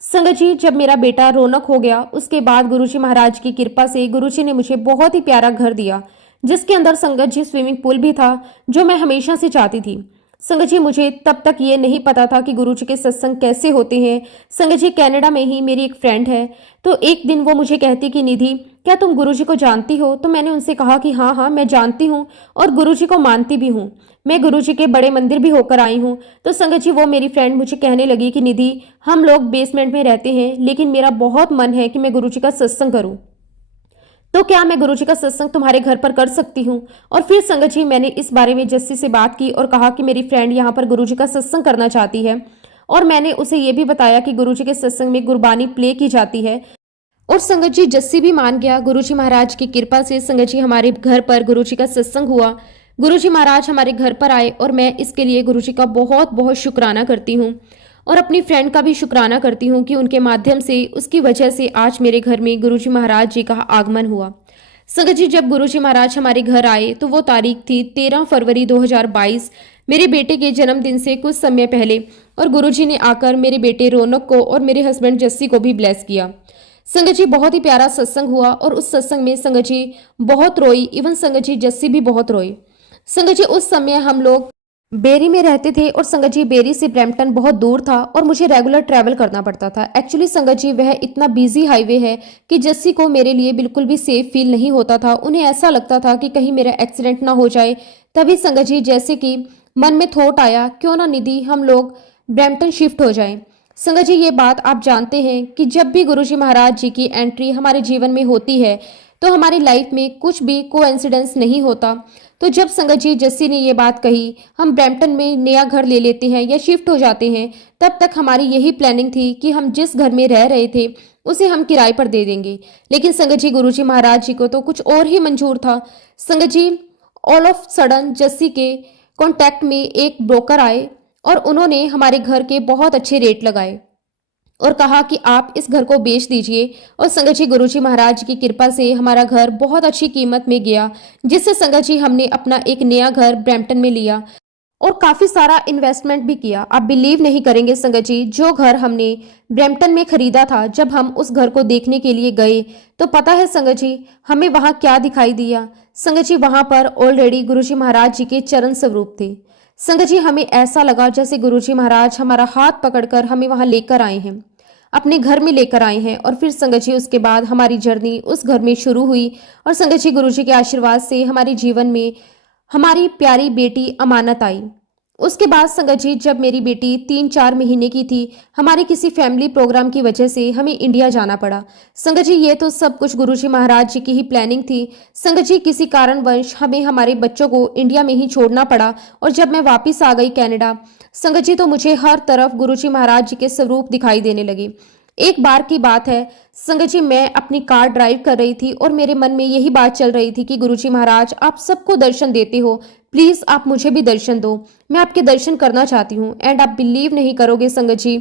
संगत जी, जब मेरा बेटा रौनक हो गया उसके बाद गुरुजी महाराज की कृपा से गुरुजी ने मुझे बहुत ही प्यारा घर दिया, जिसके अंदर संगत जी स्विमिंग पूल भी था, जो मैं हमेशा से चाहती थी। संगत जी, मुझे तब तक ये नहीं पता था कि गुरुजी के सत्संग कैसे होते हैं। संगत जी, कनाडा में ही मेरी एक फ्रेंड है, तो एक दिन वो मुझे कहती कि निधि, क्या तुम गुरुजी को जानती हो? तो मैंने उनसे कहा कि हाँ हाँ, मैं जानती हूँ और गुरुजी को मानती भी हूँ। मैं गुरुजी के बड़े मंदिर भी होकर आई हूँ। तो संगत जी, वो मेरी फ्रेंड मुझे कहने लगी कि निधि, हम लोग बेसमेंट में रहते हैं, लेकिन मेरा बहुत मन है कि मैं गुरुजी का सत्संग करूँ। तो क्या मैं गुरुजी का सत्संग तुम्हारे घर पर कर सकती हूँ? और फिर संगत जी, मैंने इस बारे में जस्सी से बात की और कहा कि मेरी फ्रेंड यहाँ पर गुरुजी का सत्संग करना चाहती है। और मैंने उसे ये भी बताया कि गुरुजी के सत्संग में गुरबानी प्ले की जाती है। और संगत जी, जस्सी भी मान गया। गुरुजी महाराज की कृपा से संगत जी, हमारे घर पर गुरुजी का सत्संग हुआ। गुरुजी महाराज हमारे घर पर आए और मैं इसके लिए गुरुजी का बहुत बहुत शुक्राना करती हूँ और अपनी फ्रेंड का भी शुक्राना करती हूँ कि उनके माध्यम से, उसकी वजह से आज मेरे घर में गुरुजी महाराज जी का आगमन हुआ। संगत जी, जब गुरुजी महाराज हमारे घर आए तो वो तारीख थी 13 फरवरी 2022, मेरे बेटे के जन्मदिन से कुछ समय पहले। और गुरुजी ने आकर मेरे बेटे रौनक को और मेरे हस्बैंड जस्सी को भी ब्लेस किया। संगत जी, बहुत ही प्यारा सत्संग हुआ और उस सत्संग में संगत जी बहुत रोई। इवन संगत जी, जस्सी भी बहुत रोई। संगत जी, उस समय हम लोग बेरी में रहते थे और संगत जी, बेरी से ब्रैम्पटन बहुत दूर था और मुझे रेगुलर ट्रैवल करना पड़ता था। एक्चुअली संगत जी, वह इतना बिजी हाईवे है कि जस्सी को मेरे लिए बिल्कुल भी सेफ फील नहीं होता था। उन्हें ऐसा लगता था कि कहीं मेरा एक्सीडेंट ना हो जाए। तभी संगत जी, जैसे कि मन में थॉट आया, क्यों ना निधि हम लोग ब्रैम्पटन शिफ्ट हो जाएं। संगत जी, ये बात आप जानते हैं कि जब भी गुरुजी महाराज जी की एंट्री हमारे जीवन में होती है तो हमारी लाइफ में कुछ भी कोइंसिडेंस नहीं होता। तो जब संगत जी, जस्सी ने ये बात कही, हम ब्रैम्पटन में नया घर ले लेते हैं या शिफ्ट हो जाते हैं, तब तक हमारी यही प्लानिंग थी कि हम जिस घर में रह रहे थे उसे हम किराए पर दे देंगे। लेकिन संगत जी, गुरुजी महाराज जी को तो कुछ और ही मंजूर था। संगत जी, ऑल ऑफ सडन जस्सी के कॉन्टैक्ट में एक ब्रोकर आए और उन्होंने हमारे घर के बहुत अच्छे रेट लगाए और कहा कि आप इस घर को बेच दीजिए। और संगत जी, गुरुजी महाराज की कृपा से हमारा घर बहुत अच्छी कीमत में गया, जिससे संगत जी हमने अपना एक नया घर ब्रैम्पटन में लिया और काफी सारा इन्वेस्टमेंट भी किया। आप बिलीव नहीं करेंगे संगत जी, जो घर हमने ब्रैम्पटन में खरीदा था, जब हम उस घर को देखने के लिए गए तो पता है संगत जी, हमें वहां क्या दिखाई दिया? संगत जी, वहां पर ऑलरेडी गुरुजी महाराज जी के चरण स्वरूप थे। संगत जी, हमें ऐसा लगा जैसे गुरुजी महाराज हमारा हाथ पकड़कर हमें वहां लेकर आए हैं, अपने घर में लेकर आए हैं। और फिर संगत जी, उसके बाद हमारी जर्नी उस घर में शुरू हुई और संगत जी, गुरुजी के आशीर्वाद से हमारे जीवन में हमारी प्यारी बेटी अमानत आई। उसके बाद संगत जी, जब मेरी बेटी 3-4 महीने की थी, हमारे किसी फैमिली प्रोग्राम की वजह से हमें इंडिया जाना पड़ा। संगत जी, ये तो सब कुछ गुरुजी महाराज जी की ही प्लानिंग थी। संगत जी, किसी कारणवश हमें हमारे बच्चों को इंडिया में ही छोड़ना पड़ा और जब मैं वापस आ गई कनाडा, संगत जी, तो मुझे हर तरफ गुरुजी महाराज जी के स्वरूप दिखाई देने लगे। एक बार की बात है संगत जी, मैं अपनी कार ड्राइव कर रही थी और मेरे मन में यही बात चल रही थी कि गुरुजी महाराज, आप सबको दर्शन देते हो, प्लीज आप मुझे भी दर्शन दो, मैं आपके दर्शन करना चाहती हूँ। एंड आप बिलीव नहीं करोगे संगत जी,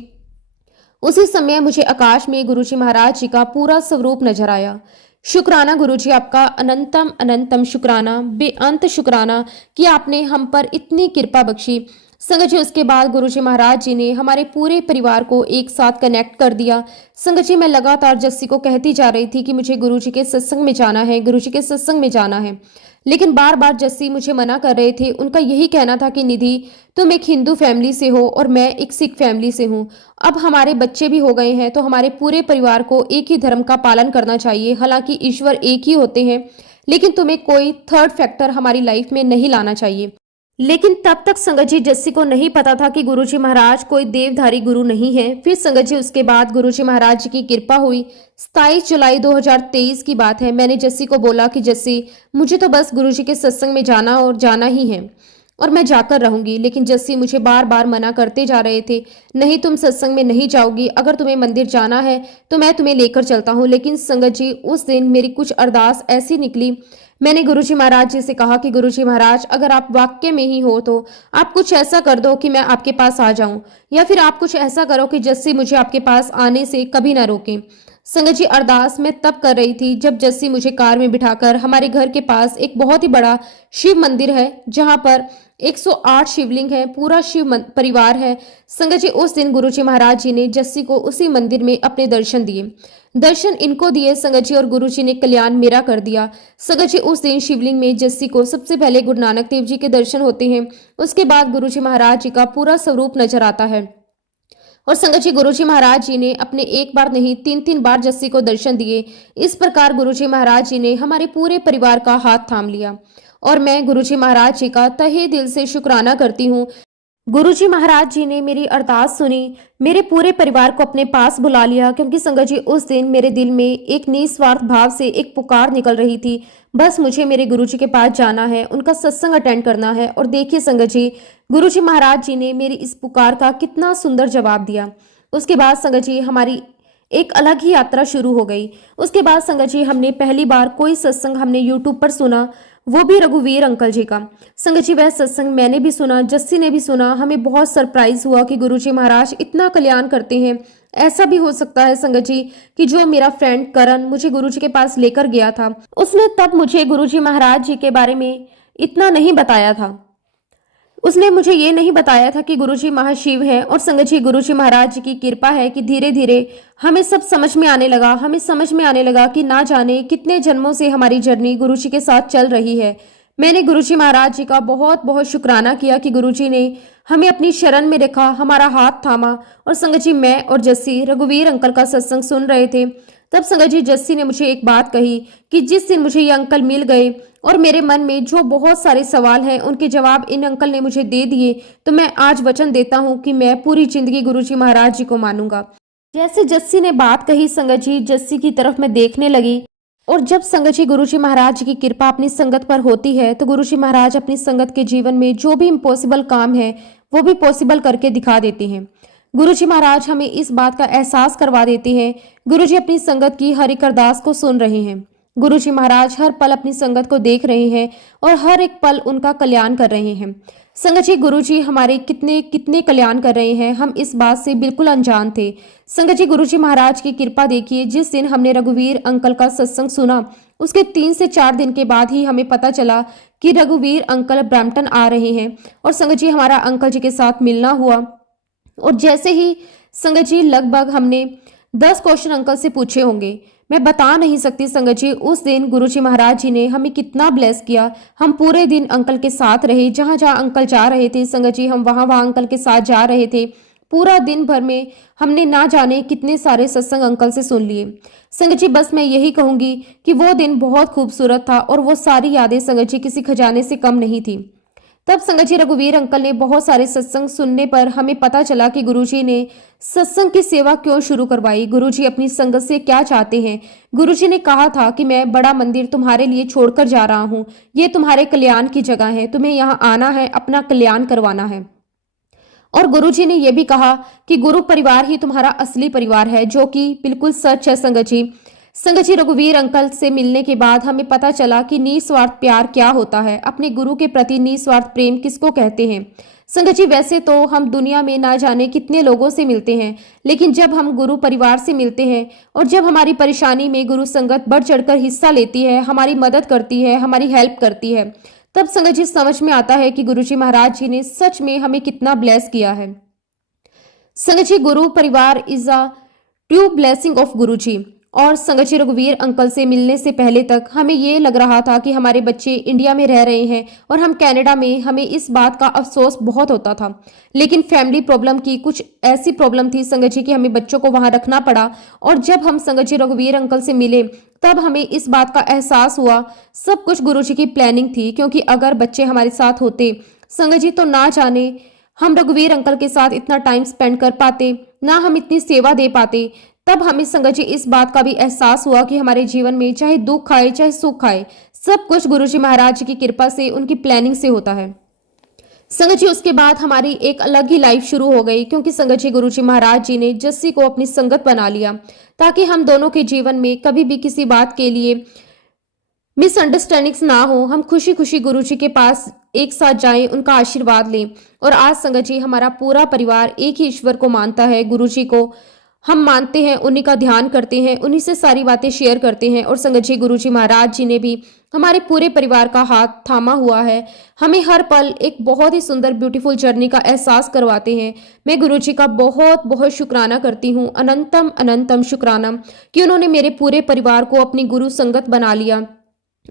उसी समय मुझे आकाश में गुरुजी महाराज जी का पूरा स्वरूप नजर आया। शुक्राना गुरुजी, आपका अनंतम अनंतम शुक्राना, बेअंत शुक्राना कि आपने हम पर इतनी कृपा बख्शी। संगत जी, उसके बाद गुरुजी महाराज जी ने हमारे पूरे परिवार को एक साथ कनेक्ट कर दिया। संगत जी, मैं लगातार जस्सी को कहती जा रही थी कि मुझे गुरुजी के सत्संग में जाना है, गुरुजी के सत्संग में जाना है, लेकिन बार बार जस्सी मुझे मना कर रहे थे। उनका यही कहना था कि निधि, तुम एक हिंदू फैमिली से हो और मैं एक सिख फैमिली से हूँ। अब हमारे बच्चे भी हो गए हैं तो हमारे पूरे परिवार को एक ही धर्म का पालन करना चाहिए। हालांकि ईश्वर एक ही होते हैं, लेकिन तुम्हें कोई थर्ड फैक्टर हमारी लाइफ में नहीं लाना चाहिए। लेकिन तब तक संगत जी, जस्सी को नहीं पता था कि गुरुजी महाराज कोई देवधारी गुरु नहीं है। फिर संगत जी, उसके बाद गुरुजी महाराज जी की कृपा हुई। 27 जुलाई 2023 की बात है। मैंने जस्सी को बोला कि जस्सी, मुझे तो बस गुरुजी के सत्संग में जाना और जाना ही है और मैं जाकर रहूंगी। लेकिन जस्सी मुझे बार बार मना करते जा रहे थे, नहीं तुम सत्संग में नहीं जाओगी, अगर तुम्हें मंदिर जाना है तो मैं तुम्हें लेकर चलता हूँ। लेकिन संगत जी, उस दिन मेरी कुछ अरदास ऐसी निकली, मैंने गुरुजी महाराज जी से कहा कि गुरुजी महाराज, अगर आप वाक्य में ही हो तो आप कुछ ऐसा कर दो कि मैं आपके पास आ जाऊं, या फिर आप कुछ ऐसा करो कि जस्सी मुझे आपके पास आने से कभी ना रोके। संगत जी, अरदास मैं तब कर रही थी जब जस्सी मुझे कार में बिठाकर हमारे घर के पास एक बहुत ही बड़ा शिव मंदिर है, जहां पर 108 शिवलिंग है, पूरा परिवार है। संगत जी, उस दिन गुरुजी महाराज जी ने जस्सी को उसी मंदिर में अपने दर्शन दिए। दर्शन इनको दिए संगत जी, और गुरुजी ने कल्याण मेरा कर दिया। संगत जी, उस दिन शिवलिंग में जस्सी को सबसे पहले गुरु नानक देव जी के दर्शन होते हैं। उसके बाद गुरुजी महाराज जी का पूरा स्वरूप नजर आता है। और संगत जी, गुरुजी महाराज जी ने अपने एक बार नहीं 3-3 बार जस्सी को दर्शन दिए। इस प्रकार गुरुजी महाराज जी ने हमारे पूरे परिवार का हाथ थाम लिया, और मैं गुरुजी महाराज जी का तहे दिल से शुक्राना करती हूँ। गुरुजी महाराज जी ने मेरी अरदास सुनी, मेरे पूरे परिवार को अपने पास बुला लिया, क्योंकि संगत जी उस दिन मेरे दिल में एक निस्वार्थ भाव से एक पुकार निकल रही थी। बस मुझे मेरे गुरुजी के पास जाना है, उनका सत्संग अटेंड करना है। और देखिए संगत जी, गुरुजी महाराज जी ने मेरी इस पुकार का कितना सुंदर जवाब दिया। उसके बाद संगत जी हमारी एक अलग ही यात्रा शुरू हो गई। उसके बाद संगत जी हमने पहली बार कोई सत्संग हमने यूट्यूब पर सुना, वो भी रघुवीर अंकल जी का। संगत जी, वह सत्संग मैंने भी सुना, जस्सी ने भी सुना। हमें बहुत सरप्राइज हुआ कि गुरुजी महाराज इतना कल्याण करते हैं। ऐसा भी हो सकता है संगत जी कि जो मेरा फ्रेंड करण मुझे गुरुजी के पास लेकर गया था, उसने तब मुझे गुरुजी महाराज जी के बारे में इतना नहीं बताया था। उसने मुझे ये नहीं बताया था कि गुरुजी महाशिव हैं। और संगत जी, गुरुजी महाराज जी की कृपा है कि धीरे धीरे हमें सब समझ में आने लगा। हमें समझ में आने लगा कि ना जाने कितने जन्मों से हमारी जर्नी गुरुजी के साथ चल रही है। मैंने गुरुजी महाराज जी का बहुत बहुत शुक्राना किया कि गुरुजी ने हमें अपनी शरण में रखा, हमारा हाथ थामा। और संगत जी, मैं और जस्सी रघुवीर अंकल का सत्संग सुन रहे थे। तब संगत जी, जस्सी ने मुझे एक बात कही कि जिस दिन मुझे ये अंकल मिल गए और मेरे मन में जो बहुत सारे सवाल हैं उनके जवाब इन अंकल ने मुझे दे दिए, तो मैं आज वचन देता हूँ कि मैं पूरी जिंदगी गुरुजी महाराज जी को मानूंगा। जैसे जस्सी ने बात कही संगत जी, जस्सी की तरफ मैं देखने लगी। और जब संगत जी गुरुजी महाराज जी की कृपा अपनी संगत पर होती है तो गुरुजी महाराज अपनी संगत के जीवन में जो भी इम्पॉसिबल काम है वो भी पॉसिबल करके दिखा देते हैं। गुरुजी महाराज हमें इस बात का एहसास करवा देते हैं। गुरुजी अपनी संगत की हर एक अरदास को सुन रहे हैं। गुरुजी महाराज हर पल अपनी संगत को देख रहे हैं और हर एक पल उनका कल्याण कर रहे हैं। संगत जी, गुरुजी हमारे कितने कितने कल्याण कर रहे हैं, हम इस बात से बिल्कुल अनजान थे। संगत जी, गुरुजी महाराज की कृपा देखिए, जिस दिन हमने रघुवीर अंकल का सत्संग सुना उसके 3 से 4 दिन के बाद ही हमें पता चला कि रघुवीर अंकल ब्रैम्पटन आ रहे हैं। और संगत जी, हमारा अंकल जी के साथ मिलना हुआ। और जैसे ही संगत जी लगभग हमने 10 क्वेश्चन अंकल से पूछे होंगे, मैं बता नहीं सकती संगत जी उस दिन गुरुजी महाराज जी ने हमें कितना ब्लेस किया। हम पूरे दिन अंकल के साथ रहे, जहां जहां अंकल जा रहे थे संगत जी हम वहां वहां अंकल के साथ जा रहे थे। पूरा दिन भर में हमने ना जाने कितने सारे सत्संग अंकल से सुन लिए। संगत जी, बस मैं यही कहूंगी कि वो दिन बहुत खूबसूरत था और वो सारी यादें संगत जी किसी खजाने से कम नहीं थी। तब संगत जी रघुवीर अंकल ने बहुत सारे सत्संग सुनने पर हमें पता चला कि गुरुजी ने सत्संग की सेवा क्यों शुरू करवाई, गुरुजी अपनी संगत से क्या चाहते हैं। गुरुजी ने कहा था कि मैं बड़ा मंदिर तुम्हारे लिए छोड़कर जा रहा हूँ, ये तुम्हारे कल्याण की जगह है, तुम्हें यहाँ आना है, अपना कल्याण करवाना है। और गुरुजी ने यह भी कहा कि गुरु परिवार ही तुम्हारा असली परिवार है, जो कि बिल्कुल सच है संगत जी। संगत जी, रघुवीर अंकल से मिलने के बाद हमें पता चला कि निस्वार्थ प्यार क्या होता है, अपने गुरु के प्रति निस्वार्थ प्रेम किसको कहते हैं। संगत जी, वैसे तो हम दुनिया में ना जाने कितने लोगों से मिलते हैं, लेकिन जब हम गुरु परिवार से मिलते हैं और जब हमारी परेशानी में गुरु संगत बढ़ चढ़कर हिस्सा लेती है, हमारी मदद करती है, हमारी हेल्प करती है, तब संगत जी समझ में आता है कि गुरुजी महाराज जी ने सच में हमें कितना ब्लेस किया है। संगत जी, गुरु परिवार is a true blessing of Guruji. और संगत जी, रघुवीर अंकल से मिलने से पहले तक हमें ये लग रहा था कि हमारे बच्चे इंडिया में रह रहे हैं और हम कनाडा में, हमें इस बात का अफसोस बहुत होता था। लेकिन फैमिली प्रॉब्लम की कुछ ऐसी प्रॉब्लम थी संगत जी कि हमें बच्चों को वहां रखना पड़ा। और जब हम संगत जी रघुवीर अंकल से मिले तब हमें इस बात का एहसास हुआ सब कुछ गुरुजी की प्लानिंग थी, क्योंकि अगर बच्चे हमारे साथ होते संगत जी तो ना जाने हम रघुवीर अंकल के साथ इतना टाइम स्पेंड कर पाते, ना हम इतनी सेवा दे पाते। तब हमें संगत जी इस बात का भी एहसास हुआ कि हमारे जीवन में चाहे दुख आए चाहे सुख आए, सब कुछ गुरुजी महाराज जी की कृपा से, उनकी प्लानिंग से होता है। संगत जी, उसके बाद हमारी एक अलग ही लाइफ शुरू हो गई, क्योंकि संगत जी गुरुजी महाराज जी ने जस्सी को अपनी संगत बना लिया ताकि हम दोनों के जीवन में कभी भी किसी बात के लिए मिसअंडरस्टैंडिंग्स ना हो, हम खुशी खुशी गुरु जी के पास एक साथ जाएं, उनका आशीर्वाद लें। और आज संगत जी हमारा पूरा परिवार एक ही ईश्वर को मानता है, गुरु जी को हम मानते हैं, उन्हीं का ध्यान करते हैं, उन्हीं से सारी बातें शेयर करते हैं। और संगत जी गुरु जी महाराज जी ने भी हमारे पूरे परिवार का हाथ थामा हुआ है, हमें हर पल एक बहुत ही सुंदर ब्यूटीफुल जर्नी का एहसास करवाते हैं। मैं गुरु जी का बहुत बहुत शुक्राना करती हूँ, अनंतम अनंतम शुक्राना, कि उन्होंने मेरे पूरे परिवार को अपनी गुरु संगत बना लिया।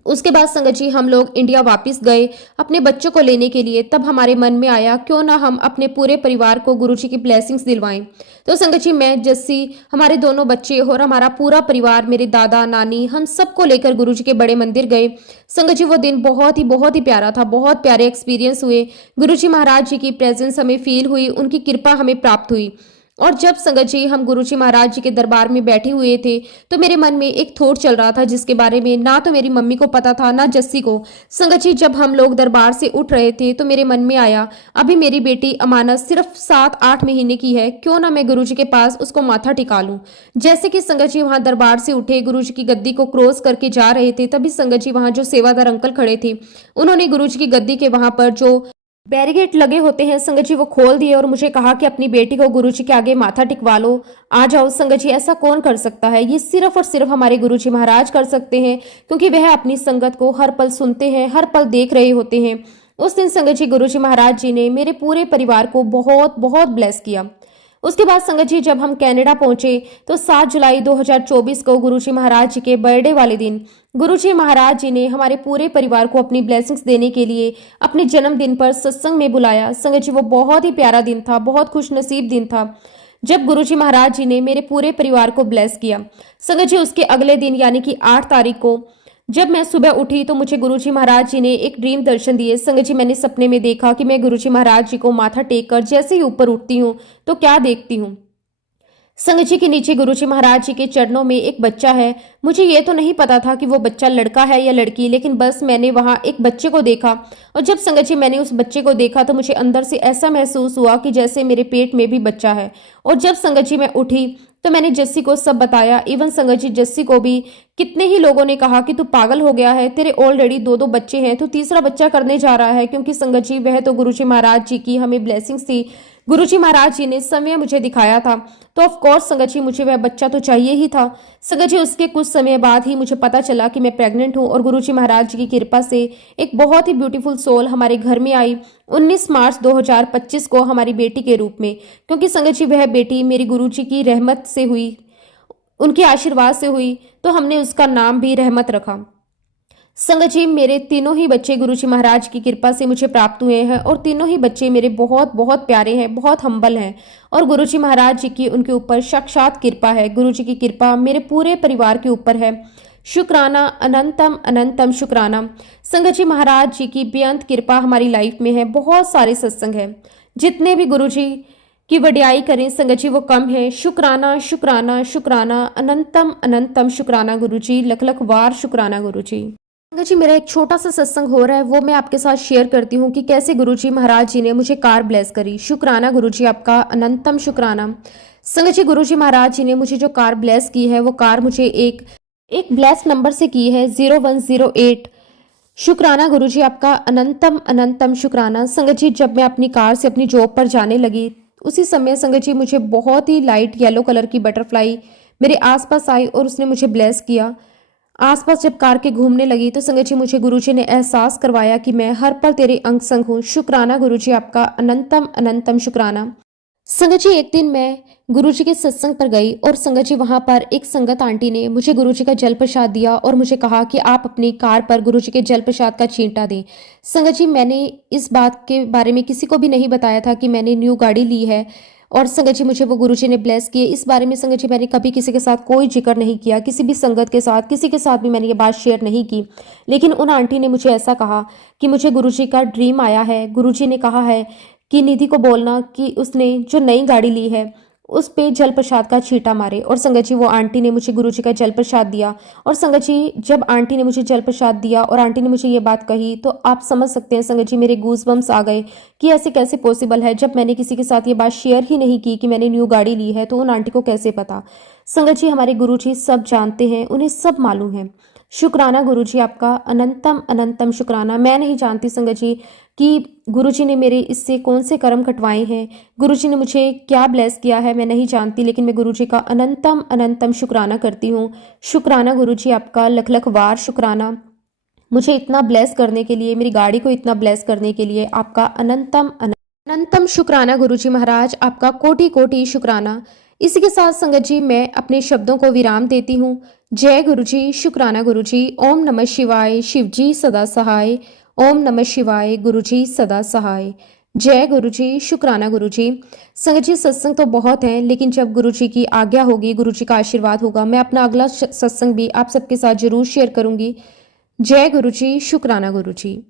उसके बाद संगत जी हम लोग इंडिया वापस गए अपने बच्चों को लेने के लिए। तब हमारे मन में आया क्यों ना हम अपने पूरे परिवार को गुरु जी की ब्लेसिंग्स दिलवाएं। तो संगत जी मैं, जस्सी, हमारे दोनों बच्चे और हमारा पूरा परिवार, मेरे दादा नानी, हम सबको लेकर गुरु जी के बड़े मंदिर गए। संगत जी वो दिन बहुत ही प्यारा था, बहुत प्यारे एक्सपीरियंस हुए। गुरु जी महाराज जी की प्रेजेंस हमें फील हुई, उनकी कृपा हमें प्राप्त हुई। और जब संगत जी हम गुरु जी महाराज जी के दरबार में बैठे हुए थे तो मेरे मन में एक थॉट चल रहा था जिसके बारे में ना तो मेरी मम्मी को पता था ना जस्सी को। संगत जी जब हम लोग दरबार से उठ रहे थे तो मेरे मन में आया, अभी मेरी बेटी अमानत सिर्फ 7-8 महीने की है, क्यों ना मैं गुरु जी के पास उसको माथा टिका लूं। जैसे कि संगत जी वहां दरबार से उठे, गुरु जी की गद्दी को क्रॉस करके जा रहे थे, तभी संगत जी वहां जो सेवादार अंकल खड़े थे, उन्होंने गुरु जी की गद्दी के वहां पर जो बैरिगेट लगे होते हैं संगत जी वो खोल दिए और मुझे कहा कि अपनी बेटी को गुरु जी के आगे माथा टिकवा लो, आ जाओ। संगत जी ऐसा कौन कर सकता है, ये सिर्फ और सिर्फ हमारे गुरु जी महाराज कर सकते हैं, क्योंकि वह अपनी संगत को हर पल सुनते हैं, हर पल देख रहे होते हैं। उस दिन संगत जी गुरु जी महाराज जी ने मेरे पूरे परिवार को बहुत बहुत ब्लेस किया। उसके बाद संगत जी जब हम कनाडा पहुंचे तो 7 जुलाई 2024 को गुरुजी महाराज जी के बर्थडे वाले दिन गुरुजी महाराज जी ने हमारे पूरे परिवार को अपनी ब्लेसिंग्स देने के लिए अपने जन्मदिन पर सत्संग में बुलाया। संगत जी वो बहुत ही प्यारा दिन था, बहुत खुशनसीब दिन था जब गुरुजी महाराज जी ने मेरे पूरे परिवार को ब्लेस किया। संगत जी उसके अगले दिन यानी कि 8 तारीख को जब मैं सुबह उठी तो मुझे गुरुजी महाराज जी ने एक ड्रीम दर्शन दिए। संगत जी मैंने सपने में देखा कि मैं गुरुजी महाराज जी को माथा टेक कर जैसे ही ऊपर उठती हूँ तो क्या देखती हूँ, संगत जी के नीचे गुरुजी महाराज जी के चरणों में एक बच्चा है। मुझे ये तो नहीं पता था कि वो बच्चा लड़का है या लड़की, लेकिन बस मैंने वहां एक बच्चे को देखा। और जब संगत जी मैंने उस बच्चे को देखा तो मुझे अंदर से ऐसा महसूस हुआ कि जैसे मेरे पेट में भी बच्चा है। और जब संगत जी मैं उठी तो मैंने जस्सी को सब बताया। इवन संगत जी जस्सी को भी कितने ही लोगों ने कहा कि तू पागल हो गया है, तेरे ऑलरेडी 2-2 बच्चे हैं, तू तीसरा बच्चा करने जा रहा है। क्योंकि संगत जी वह तो गुरुजी महाराज जी की हमें ब्लेसिंग्स थी, गुरुजी महाराज जी ने समय मुझे दिखाया था, तो ऑफ कोर्स संगत जी मुझे वह बच्चा तो चाहिए ही था। संगत जी उसके कुछ समय बाद ही मुझे पता चला कि मैं प्रेग्नेंट हूँ और गुरुजी महाराज जी की कृपा से एक बहुत ही ब्यूटीफुल सोल हमारे घर में आई 19 मार्च 2025 को हमारी बेटी के रूप में। क्योंकि संगत जी वह बेटी मेरी गुरुजी की रहमत से हुई, उनके आशीर्वाद से हुई, तो हमने उसका नाम भी रहमत रखा। संगत जी मेरे तीनों ही बच्चे गुरुजी महाराज की कृपा से मुझे प्राप्त हुए हैं और तीनों ही बच्चे मेरे बहुत बहुत प्यारे हैं, बहुत हम्बल हैं। और गुरुजी महाराज जी की उनके ऊपर साक्षात कृपा है, गुरुजी की कृपा मेरे पूरे परिवार के ऊपर है। शुक्राना, अनंतम अनंतम शुक्राना। संगत जी महाराज जी की बेअंत कृपा हमारी लाइफ में है। बहुत सारे सत्संग हैं, जितने भी गुरुजी की वड्याई करें संगत जी वो कम है। शुक्राना शुक्राना शुक्राना, अनंतम अनंतम शुक्राना गुरुजी, लख लख वार शुक्राना गुरुजी। संगत जी मेरा एक छोटा सा सत्संग हो रहा है, वो मैं आपके साथ शेयर करती हूँ कि कैसे गुरुजी महाराज जी ने मुझे कार ब्लेस करी। शुक्राना गुरुजी आपका, अनंतम शुक्राना। संगत जी गुरुजी महाराज जी ने मुझे जो कार ब्लेस की है वो कार मुझे एक ब्लेस नंबर से की है, 0108। शुक्राना गुरुजी आपका, अनंतम अनंतम शुक्राना। संगत जी जब मैं अपनी कार से अपनी जॉब पर जाने लगी उसी समय संगत जी मुझे बहुत ही लाइट येलो कलर की बटरफ्लाई मेरे आसपास आई और उसने मुझे ब्लेस किया। आसपास जब कार के घूमने लगी तो संगत जी मुझे गुरुजी ने एहसास करवाया कि मैं हर पल तेरे अंग संग हूँ। शुक्राना गुरुजी आपका, अनंतम अनंतम शुक्राना। संगत जी एक दिन मैं गुरुजी के सत्संग पर गई और संगत जी वहां पर एक संगत आंटी ने मुझे गुरुजी का जल प्रसाद दिया और मुझे कहा कि आप अपनी कार पर गुरुजी के जल प्रसाद का छींटा दें। संगत जी मैंने इस बात के बारे में किसी को भी नहीं बताया था कि मैंने न्यू गाड़ी ली है और संगत जी मुझे वो गुरुजी ने ब्लेस किए। इस बारे में संगत जी मैंने कभी किसी के साथ कोई जिक्र नहीं किया, किसी भी संगत के साथ किसी के साथ भी मैंने ये बात शेयर नहीं की। लेकिन उन आंटी ने मुझे ऐसा कहा कि मुझे गुरुजी का ड्रीम आया है, गुरुजी ने कहा है कि निधि को बोलना कि उसने जो नई गाड़ी ली है उस पे जल प्रसाद का छींटा मारे। और संगत जी वो आंटी ने मुझे गुरुजी का जल प्रसाद दिया। और संगत जी जब आंटी ने मुझे जल प्रसाद दिया और आंटी ने मुझे ये बात कही तो आप समझ सकते हैं संगत जी मेरे गूज बम्स आ गए कि ऐसे कैसे पॉसिबल है। जब मैंने किसी के साथ ये बात शेयर ही नहीं की कि मैंने न्यू गाड़ी ली है तो उन आंटी को कैसे पता। संगत जी हमारे गुरुजी सब जानते हैं, उन्हें सब मालूम है। शुक्राना गुरुजी आपका अनंतम अनंतम शुक्राना। मैं नहीं जानती संगत जी कि गुरुजी ने मेरे इससे कौन से कर्म कटवाए हैं, गुरुजी ने मुझे क्या ब्लेस किया है, मैं नहीं जानती, लेकिन मैं गुरुजी का अनंतम अनंतम शुक्राना करती हूँ। शुक्राना गुरुजी आपका लख लख वार शुक्राना। मुझे इतना ब्लेस करने के लिए, मेरी गाड़ी को इतना ब्लेस करने के लिए आपका अनंतम शुक्राना गुरुजी महाराज, आपका कोटि कोटि शुक्राना। इसी के साथ संगत जी मैं अपने शब्दों को विराम देती हूँ। जय गुरुजी, शुक्राना गुरुजी। ओम नमः शिवाय, शिवजी सदा सहाय। ओम नमः शिवाय, गुरुजी सदा सहाय। जय गुरुजी, शुक्राना गुरुजी। संगत जी सत्संग तो बहुत हैं, लेकिन जब गुरुजी की आज्ञा होगी, गुरुजी का आशीर्वाद होगा, मैं अपना अगला सत्संग भी आप सबके साथ जरूर शेयर करूंगी। जय गुरुजी, शुक्राना गुरुजी।